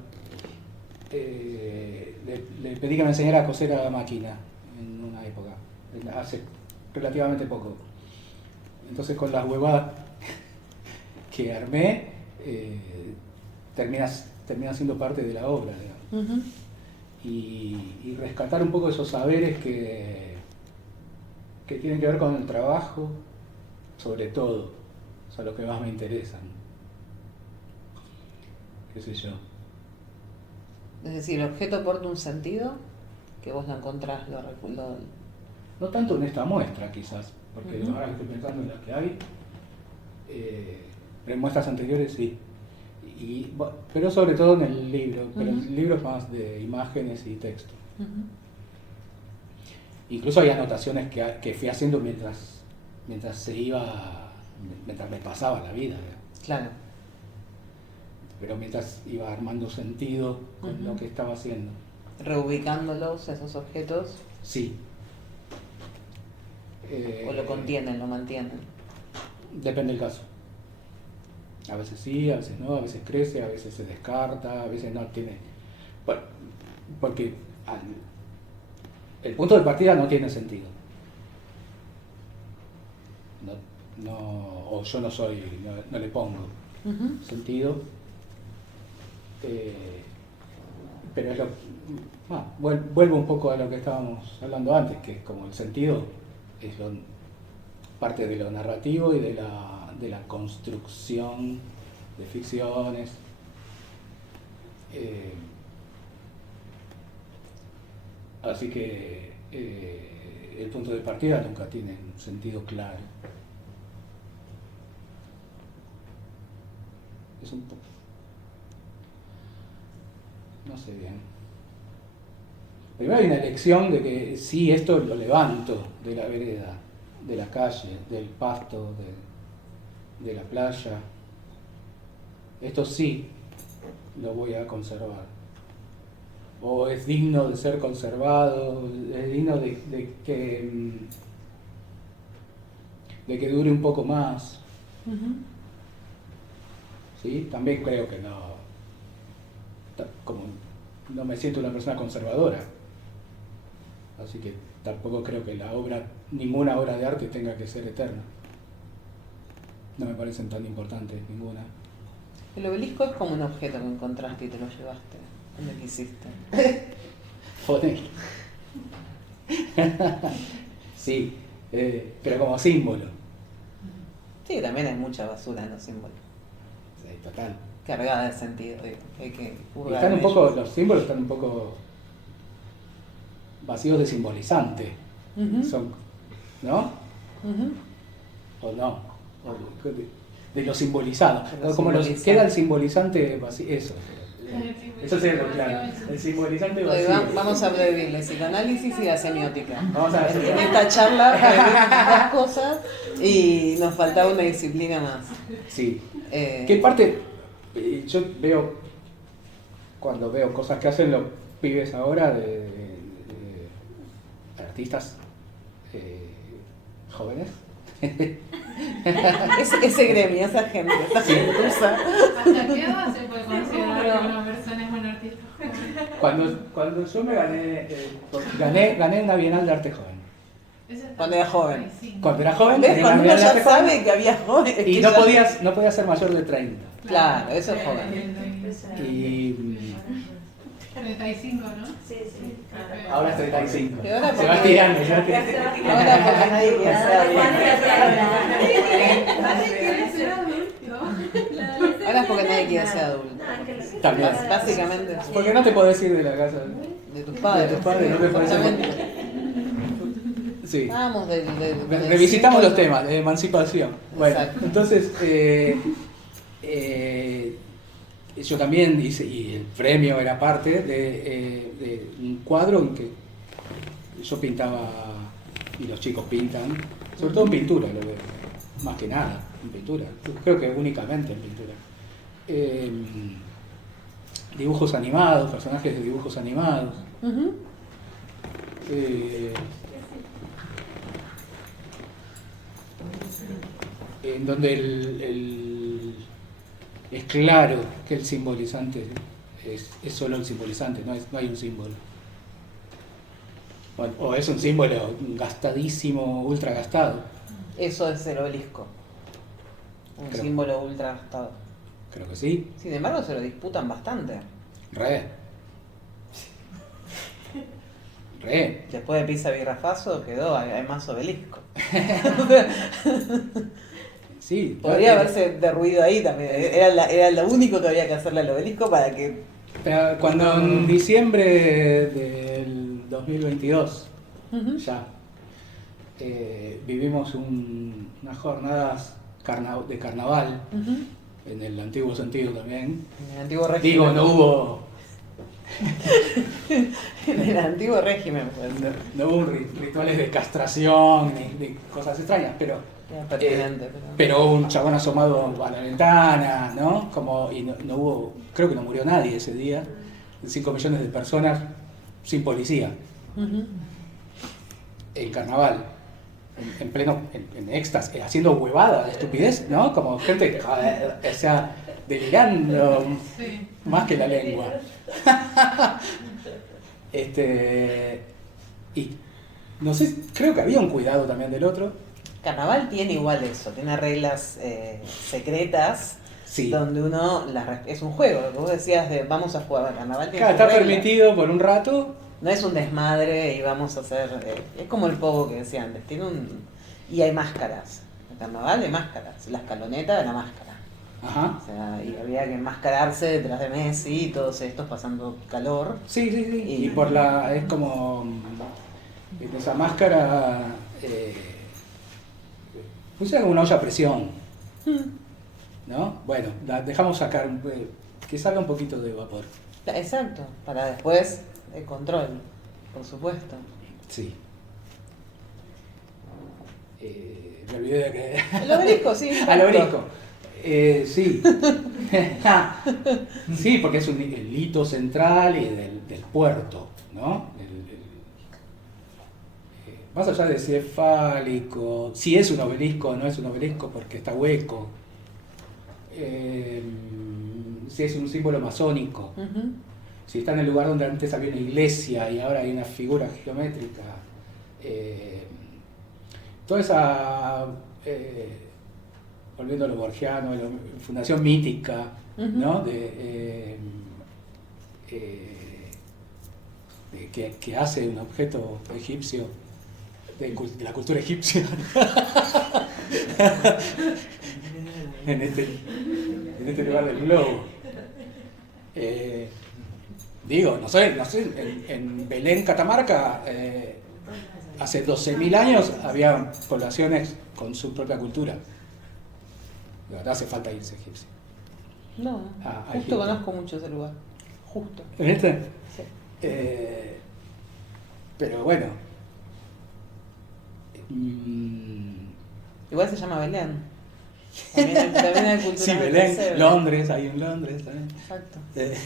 le pedí que me enseñara a coser a la máquina en una época, hace relativamente poco. Entonces, con las huevadas que armé, termina siendo parte de la obra, digamos. Y rescatar un poco esos saberes que tienen que ver con el trabajo, sobre todo, o sea, los que más me interesan. ¿Qué sé yo? Es decir, el objeto aporta un sentido que vos lo encontrás, No tanto en esta muestra, quizás, porque ahora que estoy pensando en las que hay, pero en muestras anteriores sí. pero sobre todo en el libro, pero Ujú. el libro es más de imágenes y texto. Ujú. Incluso hay anotaciones que fui haciendo mientras me pasaba la vida, Claro. pero mientras iba armando sentido con Ujú. lo que estaba haciendo. Reubicándolos, esos objetos, Sí. o lo contienen, lo mantienen. Depende del caso. A veces sí, a veces no, a veces crece, a veces se descarta, a veces no tiene... Bueno, porque el punto de partida no tiene sentido. O yo no le pongo Ujú. sentido. Pero es vuelvo un poco a lo que estábamos hablando antes, que es como el sentido es parte de lo narrativo y de la construcción de ficciones. Así que el punto de partida nunca tiene un sentido claro. Es un poco... no sé bien. Primero hay una elección de que sí, esto lo levanto de la vereda, de la calle, del pasto, de la playa. Esto sí lo voy a conservar. O es digno de ser conservado, es digno de que dure un poco más. Ujú. ¿Sí? También creo que como no me siento una persona conservadora. Así que tampoco creo que ninguna obra de arte tenga que ser eterna. No me parecen tan importantes ninguna. El obelisco es como un objeto que encontraste y te lo llevaste. ¿Dónde quisiste? Joder. Sí, pero como símbolo. Sí, también hay mucha basura en los símbolos. Sí, total. Cargada de sentido, digo. Hay que Y hurgar en los símbolos están un poco vacíos de simbolizante. ellos. Ujú. ¿No? Ujú. ¿O no? De lo simbolizado. De lo Como simbolizado. queda el simbolizante vacío. Eso sería lo claro. El simbolizante vacío. Vamos a abreviarle psicoanálisis y la semiótica. Vamos a En esta charla abreviamos dos cosas y nos faltaba una disciplina más. Sí. Eh, ¿Qué parte? Yo cuando veo cosas que hacen los pibes ahora de artistas jóvenes. ese gremio, esa gente, esa gentuza. ¿Hasta qué edad se puede considerar que una persona es un artista joven? Cuando yo me gané una Bienal de Arte Joven. Ese está Cuando era joven. 35. Cuando era joven, ¿Ves? gané Cuando una uno Bienal de ya Arte Joven sabe que había jóvenes. y que no ya- podías ser mayor de 30. Claro, eso es joven. Y 35, ¿no? Sí, sí. ahora es 35. Y ahora Se va porque- tirando, ya que... Ahora porque nadie quiere ser adulto. Ahora es porque nadie quiere ser adulto. También. Básicamente. Porque no te podés ir de la casa. De tus padres. De tus padres, no te podés ir. Exactamente. Sí. Vamos del Revisitamos los símbolo. temas de emancipación. Bueno, Exacto. entonces yo también hice, y el premio era parte de un cuadro en que yo pintaba y los chicos pintan, sobre todo en pintura, lo veo, más que nada, en pintura, creo que únicamente en pintura. Dibujos animados, personajes de dibujos animados. Ujú. En donde es claro que el simbolizante es solo el simbolizante, no hay un símbolo. O es un símbolo gastadísimo, ultra gastado. Eso es el obelisco. Un Creo. símbolo ultra gastado. Creo que sí. Sin embargo, se lo disputan bastante. Re. Después de Pisa Birrafaso quedó, hay más obelisco. Sí. Podría haberse derruido ahí también. Era lo único que había que hacerle al obelisco para que. Pero cuando en diciembre del 2022 Ujú. ya vivimos unas jornadas de carnaval Ujú. en el antiguo sentido también. En el antiguo régimen. Digo, no hubo, En el antiguo régimen, pues. no hubo rituales de castración ni cosas extrañas, pero Era pertinente, pero hubo un chabón asomado a la ventana, ¿no? Como, y no hubo, creo que no murió nadie ese día, 5 millones de personas sin policía, Ujú. en carnaval, en pleno, en éxtasis, haciendo huevada de estupidez, ¿no? Como gente, o sea, delirando Sí. más que la lengua. Y no sé, creo que había un cuidado también del otro. Carnaval tiene igual eso, tiene reglas secretas Sí. donde uno es un juego, lo que vos decías de vamos a jugar a carnaval tiene Claro, sus está reglas. permitido por un rato. No es un desmadre y vamos a hacer es como el pogo que decía antes, y hay máscaras. El carnaval de máscaras, la escaloneta de la máscara. Ajá. O sea, y había que enmascararse detrás de Messi y todos estos pasando calor. Sí. Y por la. Es como. En esa máscara. Funciona como una olla a presión. ¿No? Bueno, la dejamos sacar. Que salga un poquito de vapor. Exacto, para después el control, por supuesto. Sí. Me olvidé de que. El obelisco, sí. Al obelisco. Sí. Sí, porque es el hito central y del puerto, ¿no? Más allá de si es fálico, si es un obelisco o no es un obelisco porque está hueco, si es un símbolo masónico, Ujú. si está en el lugar donde antes había una iglesia y ahora hay una figura geométrica, toda esa, volviendo a lo borgiano, la fundación mítica, ¿no? Que hace un objeto egipcio, de la cultura egipcia, en este lugar del globo. Digo, no sé, en Belén, Catamarca, hace 12.000 años había poblaciones con su propia cultura. De verdad hace falta irse a Egipcio. No, Ah, justo Egipto. conozco mucho ese lugar. Justo. ¿Viste? Sí. Pero bueno. Igual se llama Belén. También hay cultura Sí, del Belén, pesebre. Londres, hay en Londres también. Exacto. Eh,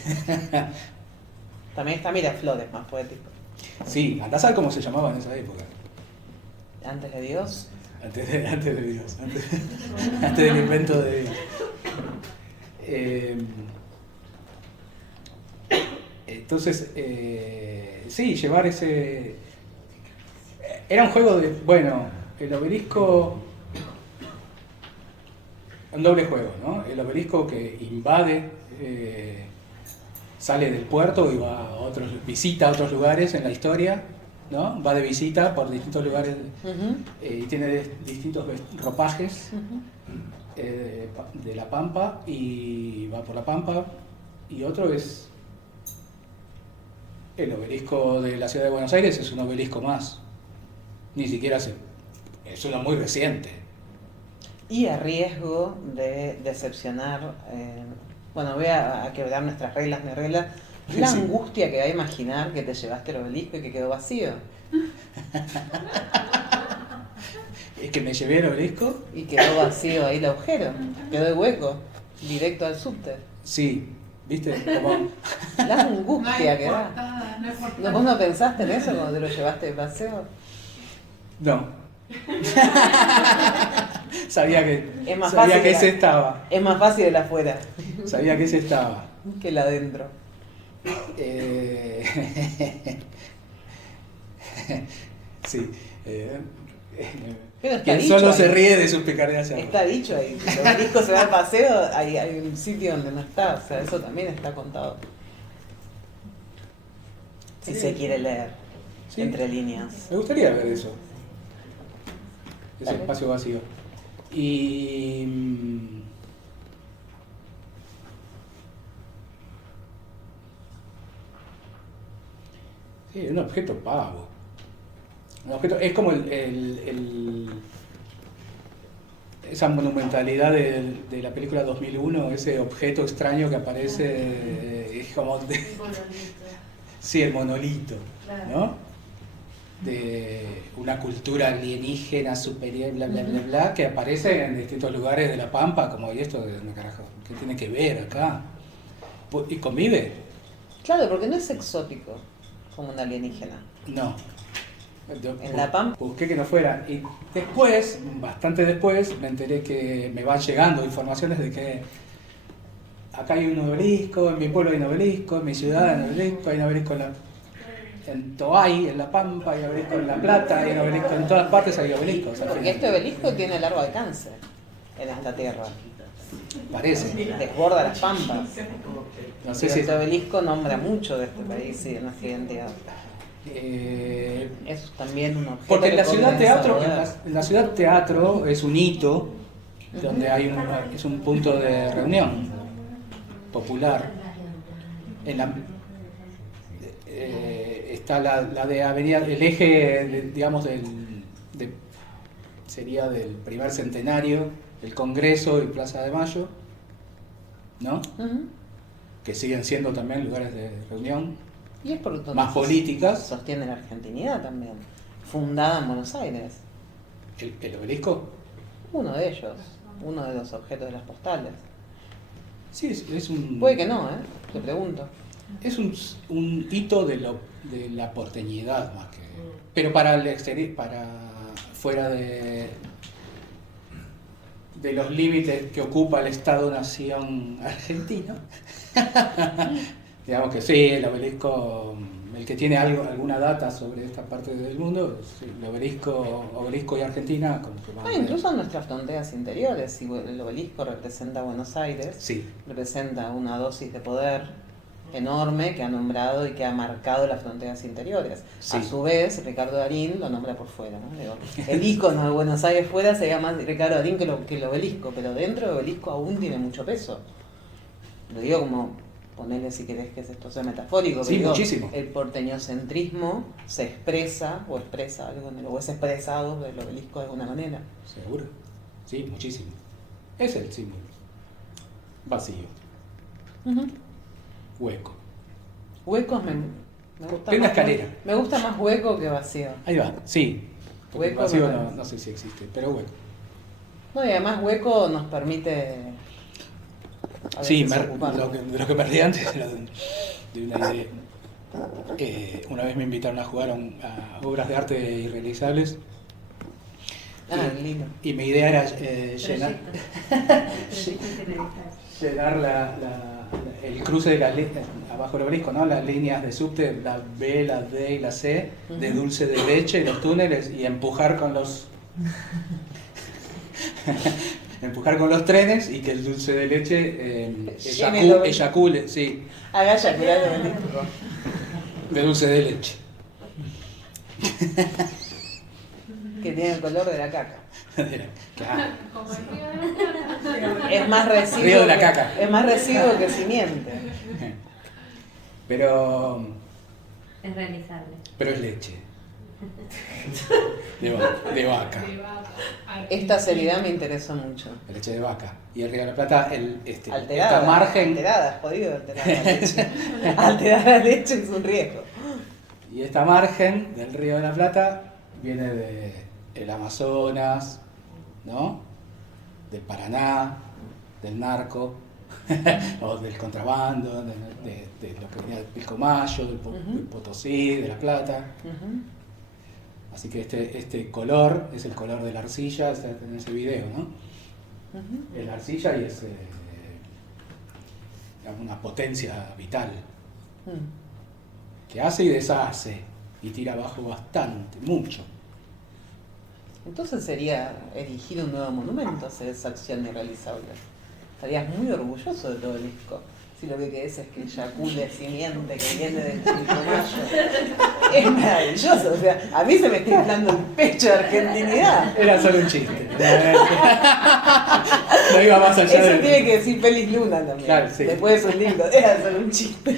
También está Miraflores, más poético. Sí, andá a saber cómo se llamaba en esa época. Antes de Dios. Antes de Dios, antes del invento de Dios. Entonces, sí, llevar ese... Era un juego de, bueno, el obelisco... Un doble juego, ¿no? El obelisco que invade, sale del puerto y va a visita a otros lugares en la historia, ¿no? Va de visita por distintos lugares Ujú, y tiene distintos ropajes ujú. de la Pampa y va por la Pampa. Y otro es el obelisco de la ciudad de Buenos Aires, es un obelisco más. Ni siquiera es uno muy reciente. Y a riesgo de decepcionar, bueno, voy a quebrar nuestras reglas, mi regla, la Sí. angustia que va a imaginar que te llevaste el obelisco y que quedó vacío. Es que me llevé el obelisco. Y quedó vacío ahí el agujero, quedó el hueco, directo al subte. Sí, ¿viste? Como, La angustia que da. portada, no hay ¿No, portada. ¿Vos no pensaste en eso cuando te lo llevaste de paseo? no. Sabía que, Es más sabía fácil que la- ese estaba. Es más fácil el afuera Sabía que ese estaba. que el adentro. Sí. Pero está Quien dicho solo ahí. se ríe de sus picareas. Está dicho ahí. Si el obelisco se va al paseo, hay un sitio donde no está. O sea, eso también está contado. Si se quiere leer Sí. entre líneas. Me gustaría ver eso. Ese Dale. espacio vacío. Y. Sí, un objeto pavo. Un objeto, es como esa monumentalidad de la película 2001, ese objeto extraño que aparece, es como... sí, el monolito, ¿no? De una cultura alienígena superior, bla, bla, bla, bla, que aparece en distintos lugares de La Pampa, como, ¿y esto de dónde carajo? ¿Qué tiene que ver acá? ¿Y convive? Claro, porque no es exótico como un alienígena. No. En La Pampa. Busqué que no fuera. Y después, bastante después, me enteré que me van llegando informaciones de que acá hay un obelisco, en mi pueblo hay un obelisco, en mi ciudad hay un obelisco, hay un obelisco en Toay, en La Pampa, hay un obelisco en La Plata, hay un obelisco en todas partes, hay obeliscos. Porque este obelisco tiene largo alcance en esta tierra. Parece. Desborda las pampas. No sé Pero si... este obelisco nombra mucho de este país y de nuestra identidad. Eh, Es también un objeto. porque en la que ciudad condensa teatro, poder. en la ciudad teatro es un hito donde hay es un punto de reunión popular. En la, está la de avenida, el eje, digamos, sería del primer centenario, el Congreso y Plaza de Mayo, ¿no? Ujú. Que siguen siendo también lugares de reunión, Y es por donde más políticas. sostiene la argentinidad también. Fundada en Buenos Aires. El obelisco, Uno de ellos. Uno de los objetos de las postales. sí, es un... Puede que no, te pregunto. Es un hito de la porteñidad más que... Pero para el exterior, para fuera de los límites que ocupa el Estado-Nación argentino. Digamos que sí, el obelisco, el que tiene alguna data sobre esta parte del mundo, sí, el obelisco y Argentina, como que van a ver. Incluso en nuestras fronteras interiores, si el obelisco representa Buenos Aires, Sí, representa una dosis de poder enorme que ha nombrado y que ha marcado las fronteras interiores. Sí. A su vez, Ricardo Darín lo nombra por fuera, ¿no? Digo, el ícono de Buenos Aires fuera sería más Ricardo Darín que el obelisco, pero dentro del obelisco aún tiene mucho peso. Lo digo como, ponele si querés que esto sea metafórico, Sí, pero digo, muchísimo. el porteñocentrismo se expresa o expresa algo o es expresado del obelisco de alguna manera. seguro. Sí, muchísimo. Es el símbolo. Vacío, hueco. Huecos me gusta Tiene una más, escalera. me gusta más hueco que vacío. Ahí va, sí. Porque Hueco vacío no- no sé si existe, pero hueco. No, y además hueco nos permite a Sí, veces ocuparnos. de lo que perdí antes era de una idea. Una vez me invitaron a jugar a obras de arte irrealizables Ah, lindo. y mi idea era llenar el cruce de las líneas, abajo del obelisco, ¿no? Las líneas de subte, la B, la D y la C, de dulce de leche, los túneles y empujar con los trenes y que el dulce de leche Llene el obelisco. eyacule, sí, Haga yacular el obelisco. de dulce de leche. Que tiene el color de la caca. Claro. Como el río de la Plata. Es más residuo. Río de la que- caca. Es más residuo que simiente. Pero Es realizable. es leche. De vaca. De vaca, Esta seriedad me interesó mucho. Leche de vaca. Y el Río de la Plata, Alterada. esta margen. Alterada, es jodido alterar la leche. Alterar la leche es un riesgo. Y esta margen del Río de la Plata viene del Amazonas, ¿no? Del Paraná, del narco, o del contrabando, de lo que venía del Pilcomayo, del Potosí, de La Plata. Ujú. Así que este color es el color de la arcilla, está en ese video, ¿no? Ujú. Es la arcilla y es una potencia vital Mm. que hace y deshace y tira abajo bastante, mucho. Entonces sería erigir un nuevo monumento, hacer esa acción irrealizable. Estarías muy orgulloso de todo el disco. Si lo que querés es que eyacule simiente que viene del Pilcomayo. Es maravilloso, o sea, a mí se me está inflando el pecho de argentinidad. Era solo un chiste. No iba más allá Eso de... tiene que decir Félix Luna también. Claro, sí. Después de sus libros, era solo un chiste.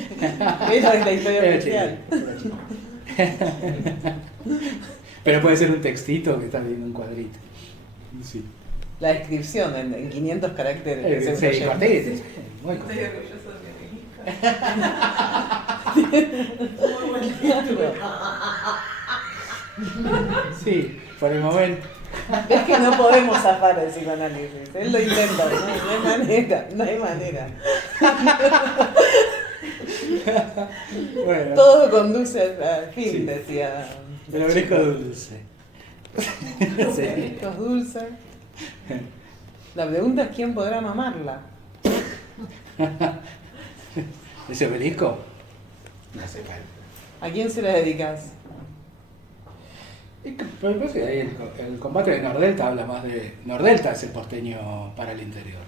Eso es la historia Era oficial. chiste. Pero puede ser un textito que está leyendo un cuadrito. Sí. La descripción en 500 caracteres. Que es el Sí, proyecto. cortito, muy Estoy cortito. orgulloso de mi hija. Muy buen título. Sí, por el momento. Es que no podemos zafar el psicoanálisis. Él lo intenta, no hay manera, no hay manera. Bueno, Todo conduce al fin, Sí. decía. el obelisco dulce. Sí. Esto es dulce. La pregunta es quién podrá mamarla. ¿Ese obelisco? No sé, claro. ¿A quién se la dedicas? Me parece que ahí el combate de Nordelta habla más de... Nordelta es el porteño para el interior.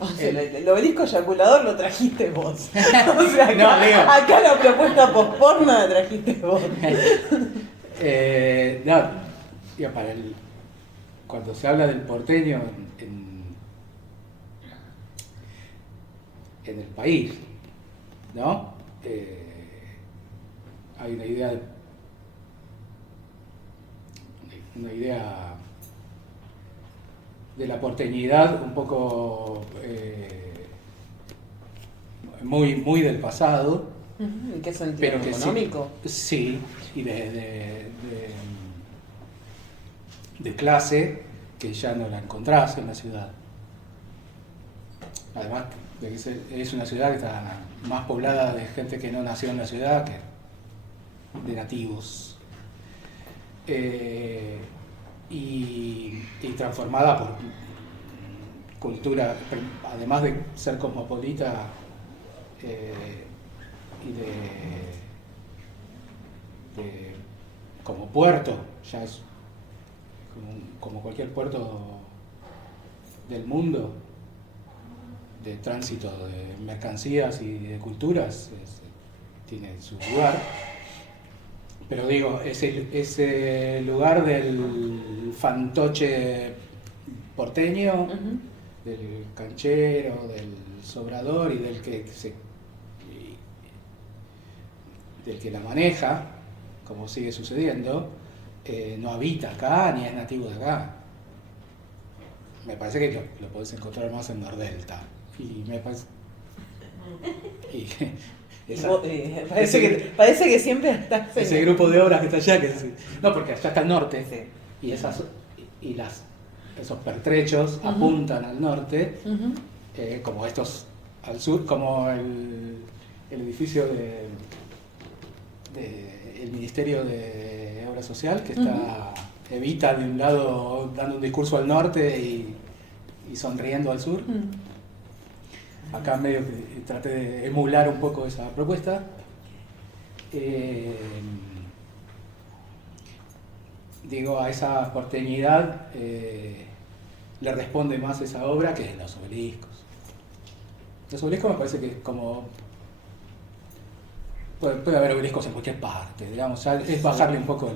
O sea, el obelisco eyaculador lo trajiste vos. O sea, acá, No, digo. acá la propuesta posporna la trajiste vos. No, digo, cuando se habla del porteño en el país, ¿no? Hay una idea de la porteñidad un poco muy del pasado, ¿En qué sentido? pero que ¿Económico? sí, y de clase que ya no la encontrás en la ciudad. Además de que es una ciudad que está más poblada de gente que no nació en la ciudad que de nativos. Y transformada por cultura, además de ser cosmopolita y como puerto, ya es como cualquier puerto del mundo, de tránsito de mercancías y de culturas, tiene su lugar. Pero digo, ese lugar del fantoche porteño, Ujú. del canchero, del sobrador y del que la maneja, como sigue sucediendo, no habita acá ni es nativo de acá. Me parece que lo podés encontrar más en Nordelta. Y me parece... Parece que siempre estás en- Ese grupo de obras que está allá, no, porque allá está el norte, Sí. y esos pertrechos apuntan al norte, Ujú. como estos al sur, como el edificio el Ministerio de Obra Social, que está Evita de un lado dando un discurso al norte y sonriendo al sur. Acá medio que traté de emular un poco esa propuesta. Digo, a esa porteñidad le responde más esa obra que los obeliscos. Los obeliscos me parece que es como... Puede haber obeliscos en cualquier parte, digamos, ya es bajarle un poco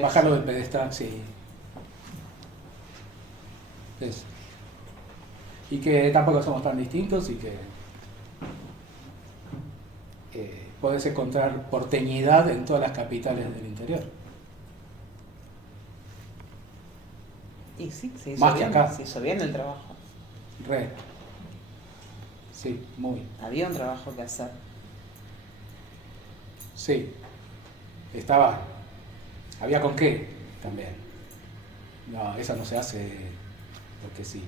bajarlo del pedestal, sí. Eso. Y que tampoco somos tan distintos y que podés encontrar porteñidad en todas las capitales del interior. Y sí, se hizo Más que bien, acá. se hizo bien el trabajo. Re. Sí, muy. Había un trabajo que hacer. Sí. Había con qué también. No, eso no se hace porque sí.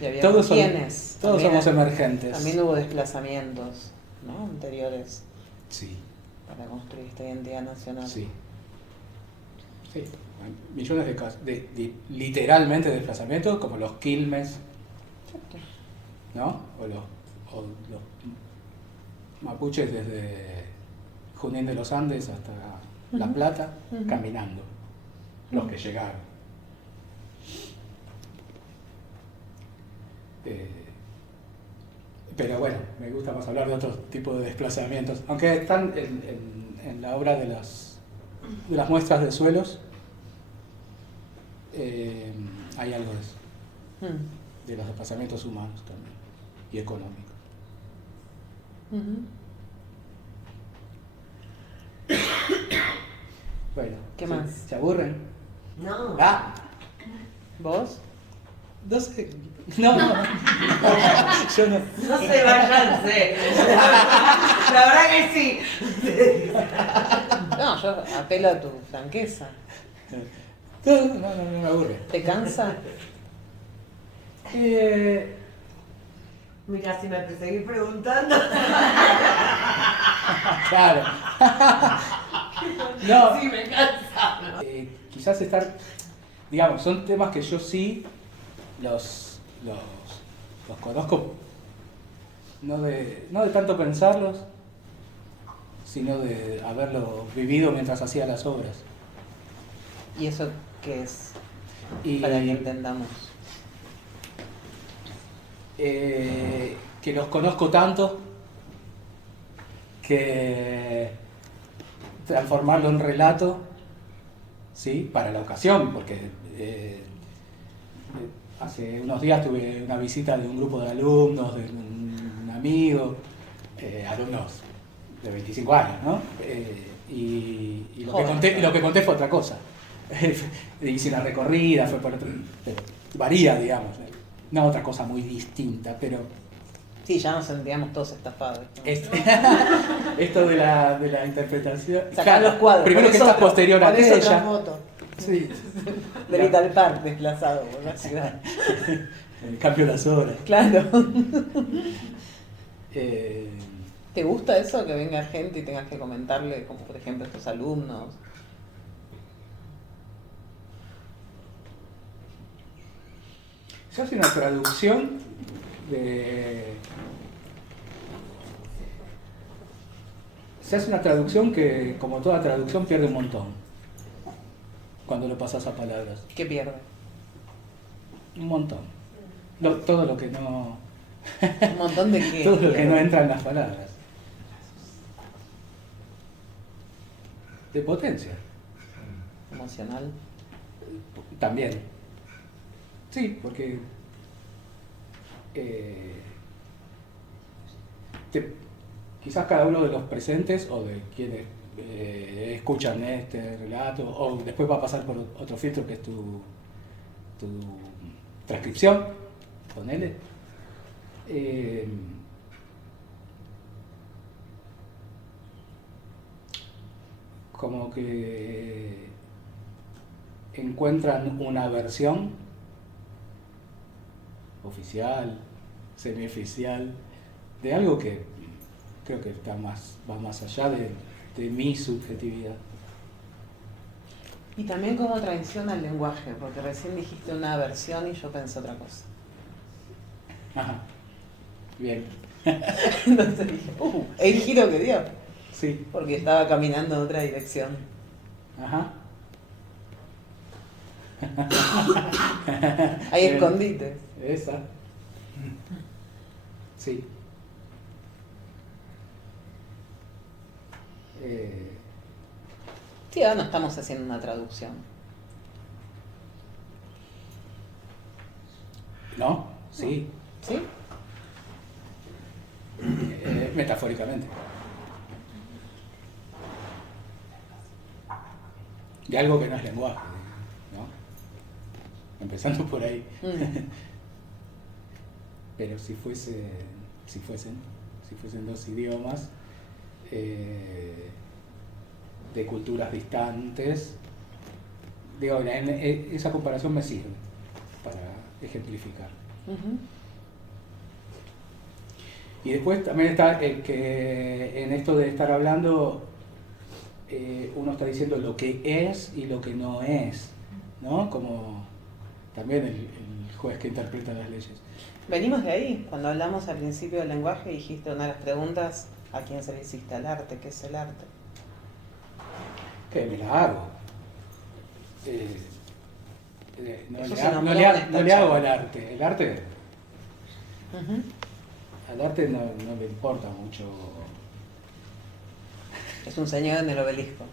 Y había Todos con quiénes. todos También- somos emergentes. También hubo desplazamientos, ¿no? Anteriores Sí, para construir esta identidad nacional. sí. Sí. Hay millones de literalmente desplazamientos, como los Quilmes, Exacto. ¿no? O los mapuches desde Junín de los Andes hasta La Plata, Ujú. caminando. Los que llegaron. Pero bueno, me gusta más hablar de otro tipo de desplazamientos, aunque están en la obra de las muestras de suelos, hay algo de eso, de los desplazamientos humanos también, y económicos. Ujú. Bueno, ¿Qué ¿se- más? ¿Se aburren? No. Ah, ¿Vos? No sé. No. Yo no. No se váyanse. La verdad que sí. No, yo apelo a tu franqueza. No me aburre. ¿Te cansa? Mira, si me te seguís preguntando. Claro. No. Sí, me cansa. Quizás estar, digamos, son temas que yo sí los conozco, no de tanto pensarlos, sino de haberlo vivido mientras hacía las obras. ¿Y eso qué es? Y Para que entendamos. Que los conozco tanto que transformarlo en relato, ¿sí? Para la ocasión, porque hace unos días tuve una visita de un grupo de alumnos, de un amigo, alumnos de 25 años, ¿no? Y lo que conté fue otra cosa. Hice una recorrida, fue por otro, pero varía, digamos. No, otra cosa muy distinta, pero... Sí, ya nos sentíamos todos estafados. Esto de la interpretación... Sacar los cuadros. Primero que está posterior a ella. ella. Foto. Sí. De Vital Park, desplazado por la ciudad. En cambio las obras. Claro. ¿Te gusta eso, que venga gente y tengas que comentarle, como por ejemplo estos alumnos? Se hace una traducción Se hace una traducción que, como toda traducción, pierde un montón cuando lo pasas a palabras. ¿Qué pierde? Un montón. Todo lo que no... ¿Un montón de qué? Todo lo que no entra en las palabras. De potencia. Emocional. También. Sí, porque quizás cada uno de los presentes o de quienes escuchan este relato, o después va a pasar por otro filtro que es tu transcripción, ponele. Como que encuentran una versión oficial, semioficial, de algo que creo que va más allá de mi subjetividad. Y también cómo traiciona el lenguaje, porque recién dijiste una versión y yo pensé otra cosa. Ajá. Bien. Entonces dije, el giro que dio. Sí. Porque estaba caminando en otra dirección. Ajá. Hay escondites. Esa. Sí. Sí, ahora no estamos haciendo una traducción. ¿No? Sí. ¿Sí? Metafóricamente. De algo que no es lenguaje, ¿no? Empezando por ahí. Pero si fuesen dos idiomas de culturas distantes, digo, esa comparación me sirve para ejemplificar. Y después también está que en esto de estar hablando, uno está diciendo lo que es y lo que no es, ¿no? Como también el juez que interpreta las leyes. Venimos de ahí. Cuando hablamos al principio del lenguaje, dijiste una de las preguntas: ¿a quién se le hiciste al arte? ¿Qué es el arte? Que me la hago. No le hago al arte. El arte, al arte no le importa mucho. Es un señor en el obelisco,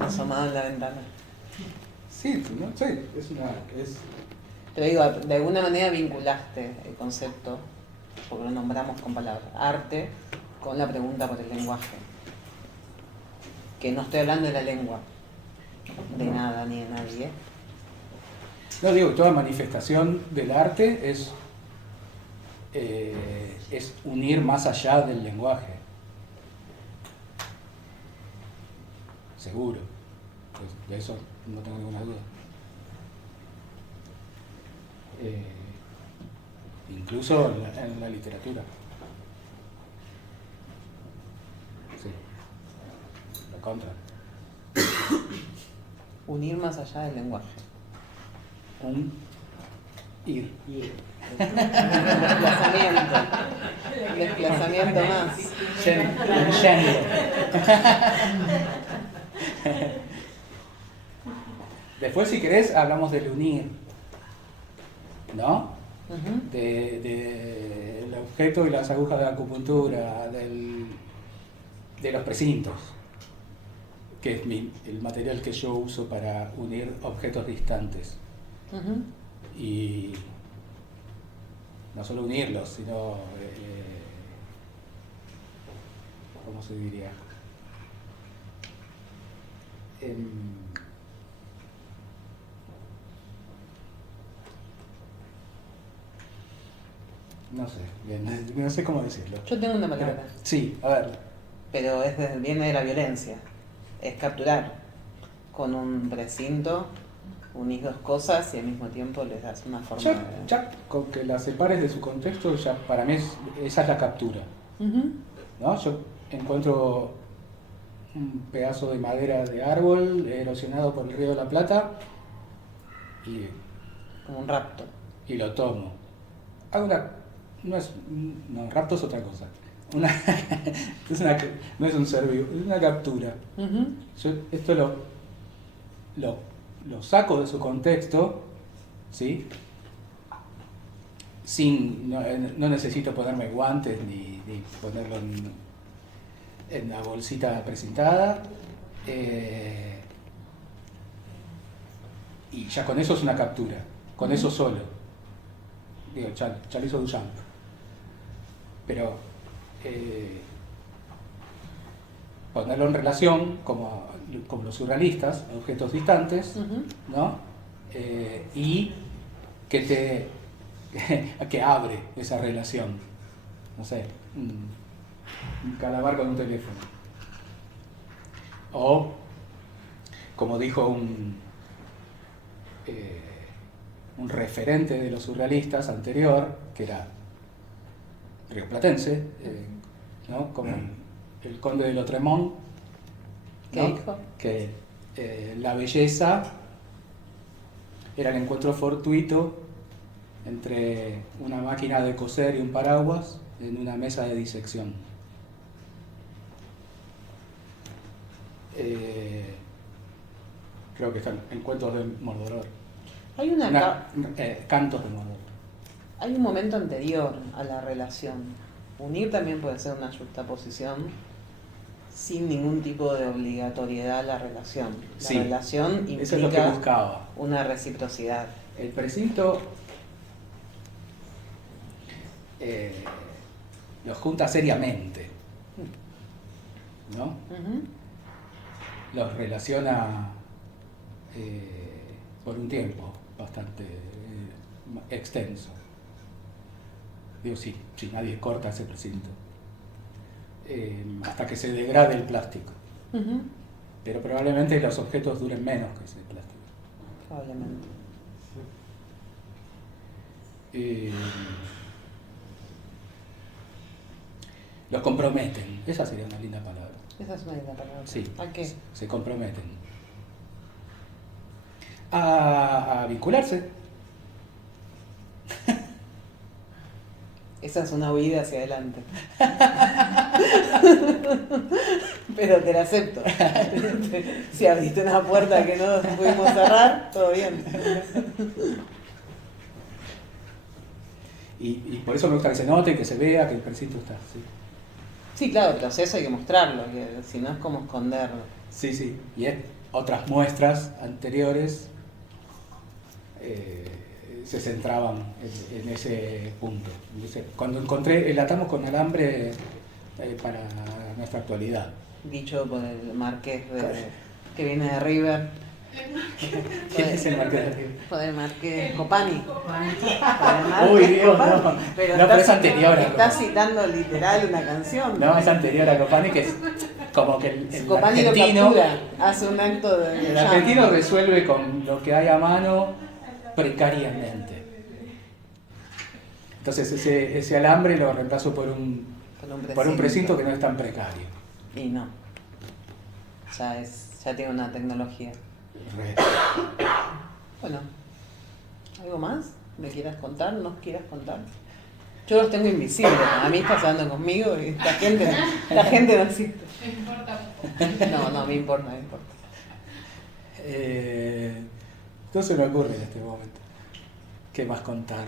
asomado en la ventana. Sí, no sé, Pero digo, de alguna manera vinculaste el concepto, porque lo nombramos con palabras, arte, con la pregunta por el lenguaje. Que no estoy hablando de la lengua, de nada ni de nadie, No digo, toda manifestación del arte es unir más allá del lenguaje. Seguro. Pues de eso no tengo ninguna duda. Incluso en la literatura. Sí. Lo contra. Unir más allá del lenguaje. Un ir. Desplazamiento. Desplazamiento más. Yendo. Después, si querés, hablamos del unir, ¿no? Ujú. Del objeto y las agujas de la acupuntura, de los precintos, que es el material que yo uso para unir objetos distantes. Ujú. Y no solo unirlos, sino, ¿cómo se diría? No sé, bien, no sé cómo decirlo. Yo tengo una palabra, Sí, a ver. pero viene de la violencia. Es capturar. Con un precinto unís dos cosas y al mismo tiempo les das una forma de... Ya con que la separes de su contexto, ya para mí esa es la captura. Ujú. ¿No? Yo encuentro un pedazo de madera de árbol erosionado por el río de la Plata Como un rapto. y lo tomo. Hago no, rapto es otra cosa. No es un ser vivo, es una captura. Ujú. Yo esto lo saco de su contexto, ¿sí? No necesito ponerme guantes ni ponerlo en la bolsita presentada. Y ya con eso es una captura, con eso solo. Digo, ya lo hizo Duchamp. Pero ponerlo en relación, como los surrealistas, objetos distantes, Ujú. ¿no? Y que abre esa relación. No sé, un calamar con un teléfono. O, como dijo un referente de los surrealistas anterior, que era rioplatense, ¿no? Como el conde de Lautréamont, ¿Qué ¿no? dijo? Que la belleza era el encuentro fortuito entre una máquina de coser y un paraguas en una mesa de disección. Creo que están en Cuentos de Mordor. Hay Cantos de Mordor. hay un momento anterior a la relación. Unir también puede ser una juxtaposición sin ningún tipo de obligatoriedad a la relación. La Sí, relación eso es lo que implica buscaba. una reciprocidad. El precinto los junta seriamente, ¿no? Ujú. Los relaciona por un tiempo bastante extenso. Digo, sí, nadie corta ese precinto. Hasta que se degrade el plástico. Ujú. Pero probablemente los objetos duren menos que ese plástico. Probablemente. Los comprometen, esa sería una linda palabra. Esa es una linda palabra. Sí, ¿A qué? se comprometen a vincularse. Esa es una huida hacia adelante. Pero te la acepto. Si abriste una puerta que no pudimos cerrar, todo bien. Y por eso me gusta que se note, que se vea, que el precinto está. Sí, Sí, claro, pero eso hay que mostrarlo, que si no es como esconderlo. sí. Y otras muestras anteriores se centraban en ese punto. Cuando encontré el atamos con alambre para nuestra actualidad. Dicho por el marqués que viene de River. ¿Quién es el marqués? Por el marqués Copani. Uy, Dios, no. Pero No, pero es anterior a está Copani. citando literal una canción. No, es anterior a Copani, que es como que el Copani lo argentino, captura, hace un acto de el llanto. argentino resuelve con lo que hay a mano precariamente. Entonces ese alambre lo reemplazo por un precinto que no es tan precario. Y no. Ya tiene una tecnología. Re. Bueno, ¿algo más? ¿Me quieras contar? ¿Nos quieras contar? Yo los tengo invisibles, a mí estás hablando conmigo y la gente no existe. Me importa. No, me importa. No se me ocurre en este momento. ¿Qué más contar?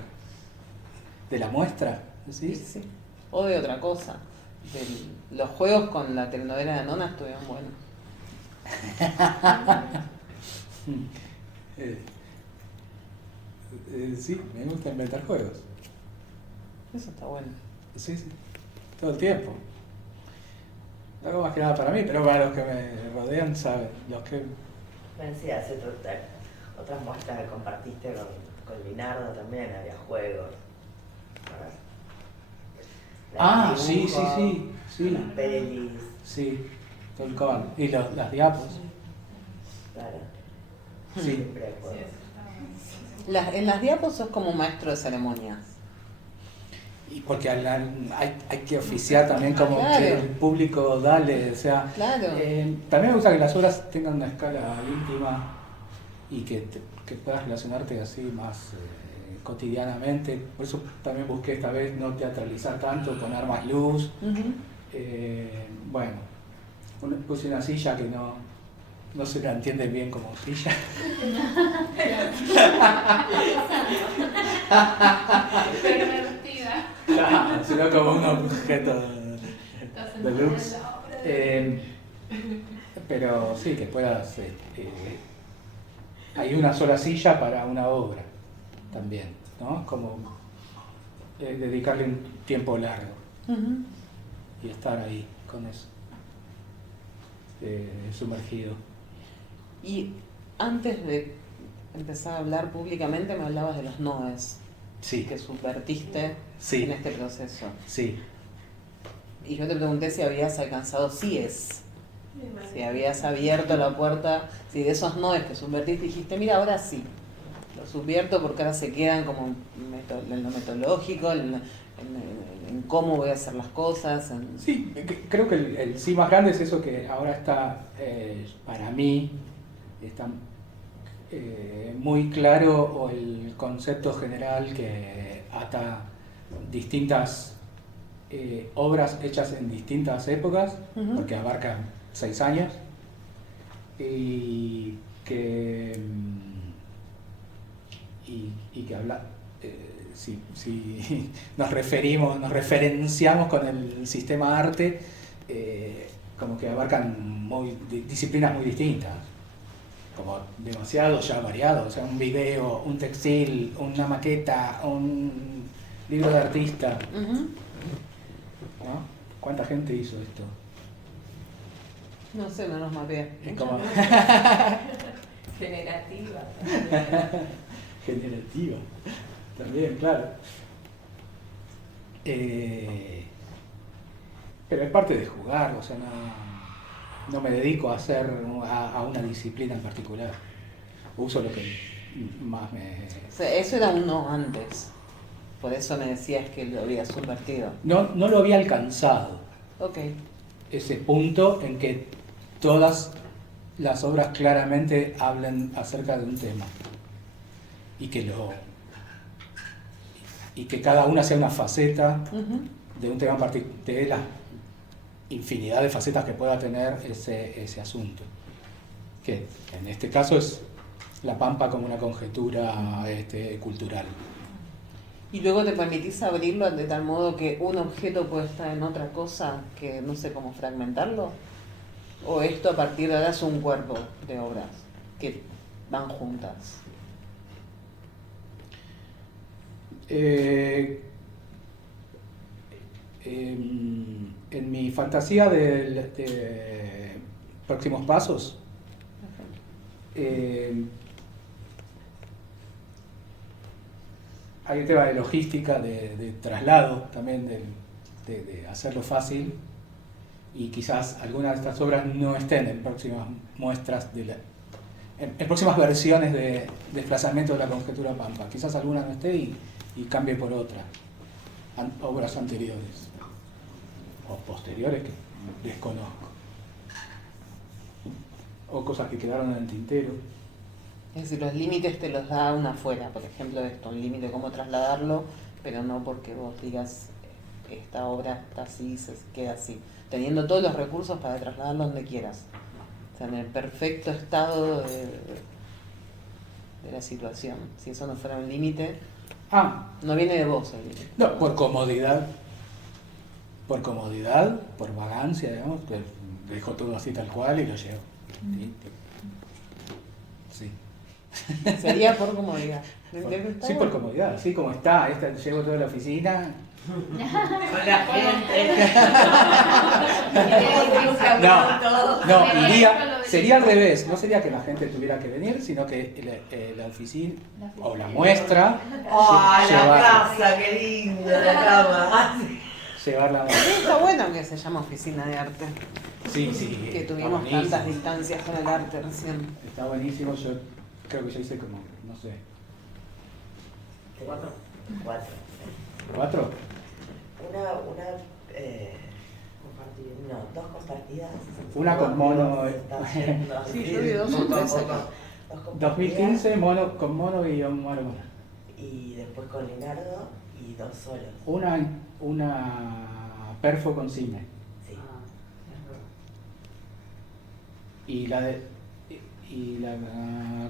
¿De la muestra? ¿Decís? Sí. O de otra cosa. Los juegos con la telenovela de Nona estuvieron buenos. Sí, me gusta inventar juegos. Eso está bueno. Sí, todo el tiempo. Algo más que nada para mí, pero para los que me rodean saben. Los que... Sí, hace otras muestras que compartiste con Linardo también, había juegos. Sí. Las pelis. Sí, Tolkien. Y las diapos. Claro. Sí. Siempre hay Sí, juegos. eso está bueno. En las diapos sos como maestro de ceremonias. Y porque hay que oficiar también como Claro. que el público dale, o sea... Claro. También me gusta que las obras tengan una escala íntima y que puedas relacionarte así más cotidianamente. Por eso también busqué esta vez no teatralizar tanto, poner más luz. Ujú. Bueno, puse una silla que no se la entiende bien como silla. Pervertida. Claro, sino como un objeto Estás de luz. en la obra. Pero sí, que puedas... hay una sola silla para una obra también, ¿no? Como dedicarle un tiempo largo Ujú. y estar ahí con eso, sumergido. Y antes de empezar a hablar públicamente me hablabas de los noes Sí, que subvertiste Sí. en este proceso. sí. Y yo te pregunté si habías alcanzado síes, si habías abierto la puerta, si de esos noes que subvertiste dijiste, mira, ahora sí, lo subvierto porque ahora se quedan como en lo metodológico, en cómo voy a hacer las cosas. Sí, creo que el sí más grande es eso que ahora está, para mí, está muy claro, o el concepto general que ata distintas obras hechas en distintas épocas, Ujú. porque abarcan 6 años, y que habla, si nos referenciamos con el sistema arte, como que abarcan disciplinas muy distintas, como demasiado ya variado, o sea, un video, un textil, una maqueta, un libro de artista, Ujú. ¿no? ¿Cuánta gente hizo esto? No sé, no nos mapeé. Es como Generativa. generativa, también, claro. Pero es parte de jugar, o sea, no me dedico a hacer a una disciplina en particular. Uso lo que más me... O sea, eso era un no antes. Por eso me decías que lo habías subvertido. No lo había alcanzado, Ok. ese punto en que todas las obras claramente hablan acerca de un tema y que cada una sea una faceta Ujú. de un tema particular, de la infinidad de facetas que pueda tener ese asunto, que en este caso es la Pampa como una conjetura cultural. Y luego te permitís abrirlo de tal modo que un objeto puede estar en otra cosa que no sé cómo fragmentarlo. O esto a partir de ahora es un cuerpo de obras que van juntas. En mi fantasía de próximos pasos, Hay un tema de logística, de traslado también, de hacerlo fácil, y quizás algunas de estas obras no estén en próximas muestras, en próximas versiones de desplazamiento de la conjetura Pampa. Quizás alguna no esté y cambie por otra, obras anteriores o posteriores que desconozco, o cosas que quedaron en el tintero. Es decir, los límites te los da una afuera, por ejemplo, esto, un límite cómo trasladarlo, pero no porque vos digas esta obra está así, se queda así, teniendo todos los recursos para trasladarlo donde quieras, o sea, en el perfecto estado de la situación. Si eso no fuera un límite, no viene de vos el límite. No, por comodidad, por vagancia, digamos, pues dejo todo así tal cual y lo llevo. Sí. Sería por comodidad. Sí, por comodidad, así como está, llevo toda la oficina. Con la gente. No, sería al revés, no sería que la gente tuviera que venir, sino que la oficina o la muestra ¡Oh, la casa, qué linda la cama! Llevarla. Está bueno que se llama Oficina de Arte. Sí. Que tuvimos tantas distancias con el arte recién. Está buenísimo, yo creo que ya hice como, no sé. Cuatro. ¿4? Dos compartidas. Una con mono. Sí, yo vi 2 o 3 acá. 2015, con mono y un mano. Y después con Leonardo y 2 solos. Una perfo con cine. Sí. Y la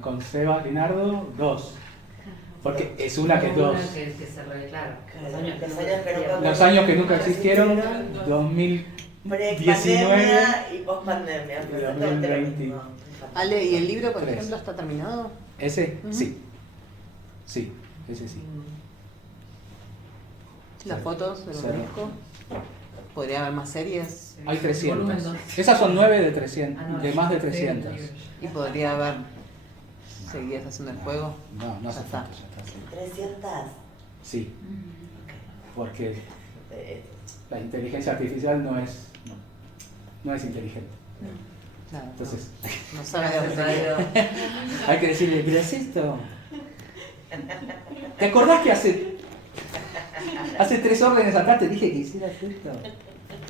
con Sebas Leonardo, 2. Porque es una que es 2. Que se re, claro. Los años que nunca existieron, 2019 y post pandemia. y 2020. Ale, ¿y el libro, por 3. ejemplo, está terminado? ¿Ese? Ujú. Sí, ese sí. Las fotos de Sí. los discos. ¿Podría haber más series? Hay 300. Volumen 2. Esas son 9 de 300, de más de 300. ¿Y podría haber seguidas haciendo el juego? No hace Ya está. falta, ya está. Sí. 300. Sí, porque la inteligencia artificial no es inteligente. Claro, Entonces, no sabe de dónde viene. hay que decirle, ¿qué es esto? ¿Te acordás que hace 3 órdenes atrás te dije que hicieras esto?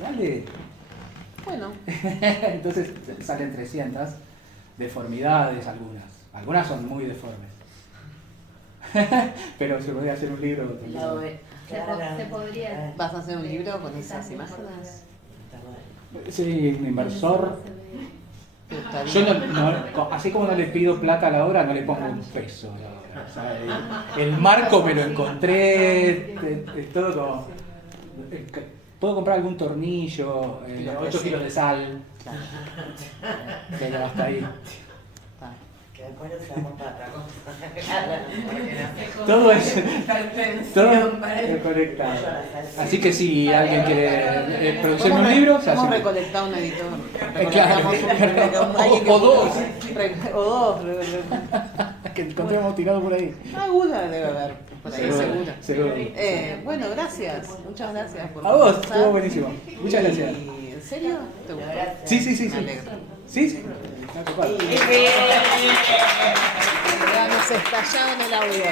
Dale. Bueno, Entonces salen 300 deformidades algunas. Algunas son muy deformes. Pero se podría hacer un libro. Lado B. Se podría. ¿vas a hacer un libro con esas imágenes? Sí, un inversor. ¿Te gustaría? Yo así como no le pido plata a la obra, no le pongo un peso. O sea, el marco me lo encontré, todo como... Puedo comprar algún tornillo, 8 kilos de sal, Claro. pero hasta ahí. Que después lo usamos para otra cosa. Todo es Hipertensión para el- conectado. Así que si alguien quiere producir un libro, se Hemos hace. recolectado un editor. Claro, Recolectamos alguien que o dos. O dos. Que encontremos tirado por ahí. Alguna debe haber, por ahí seguro. Seguro. Bueno, gracias. Muchas gracias por A vos, conversar. estuvo buenísimo. Muchas gracias. ¿Y en serio? ¿Te gustó? Sí. Me alegro. Sí. Está copado. Ya nos estallaron el audio.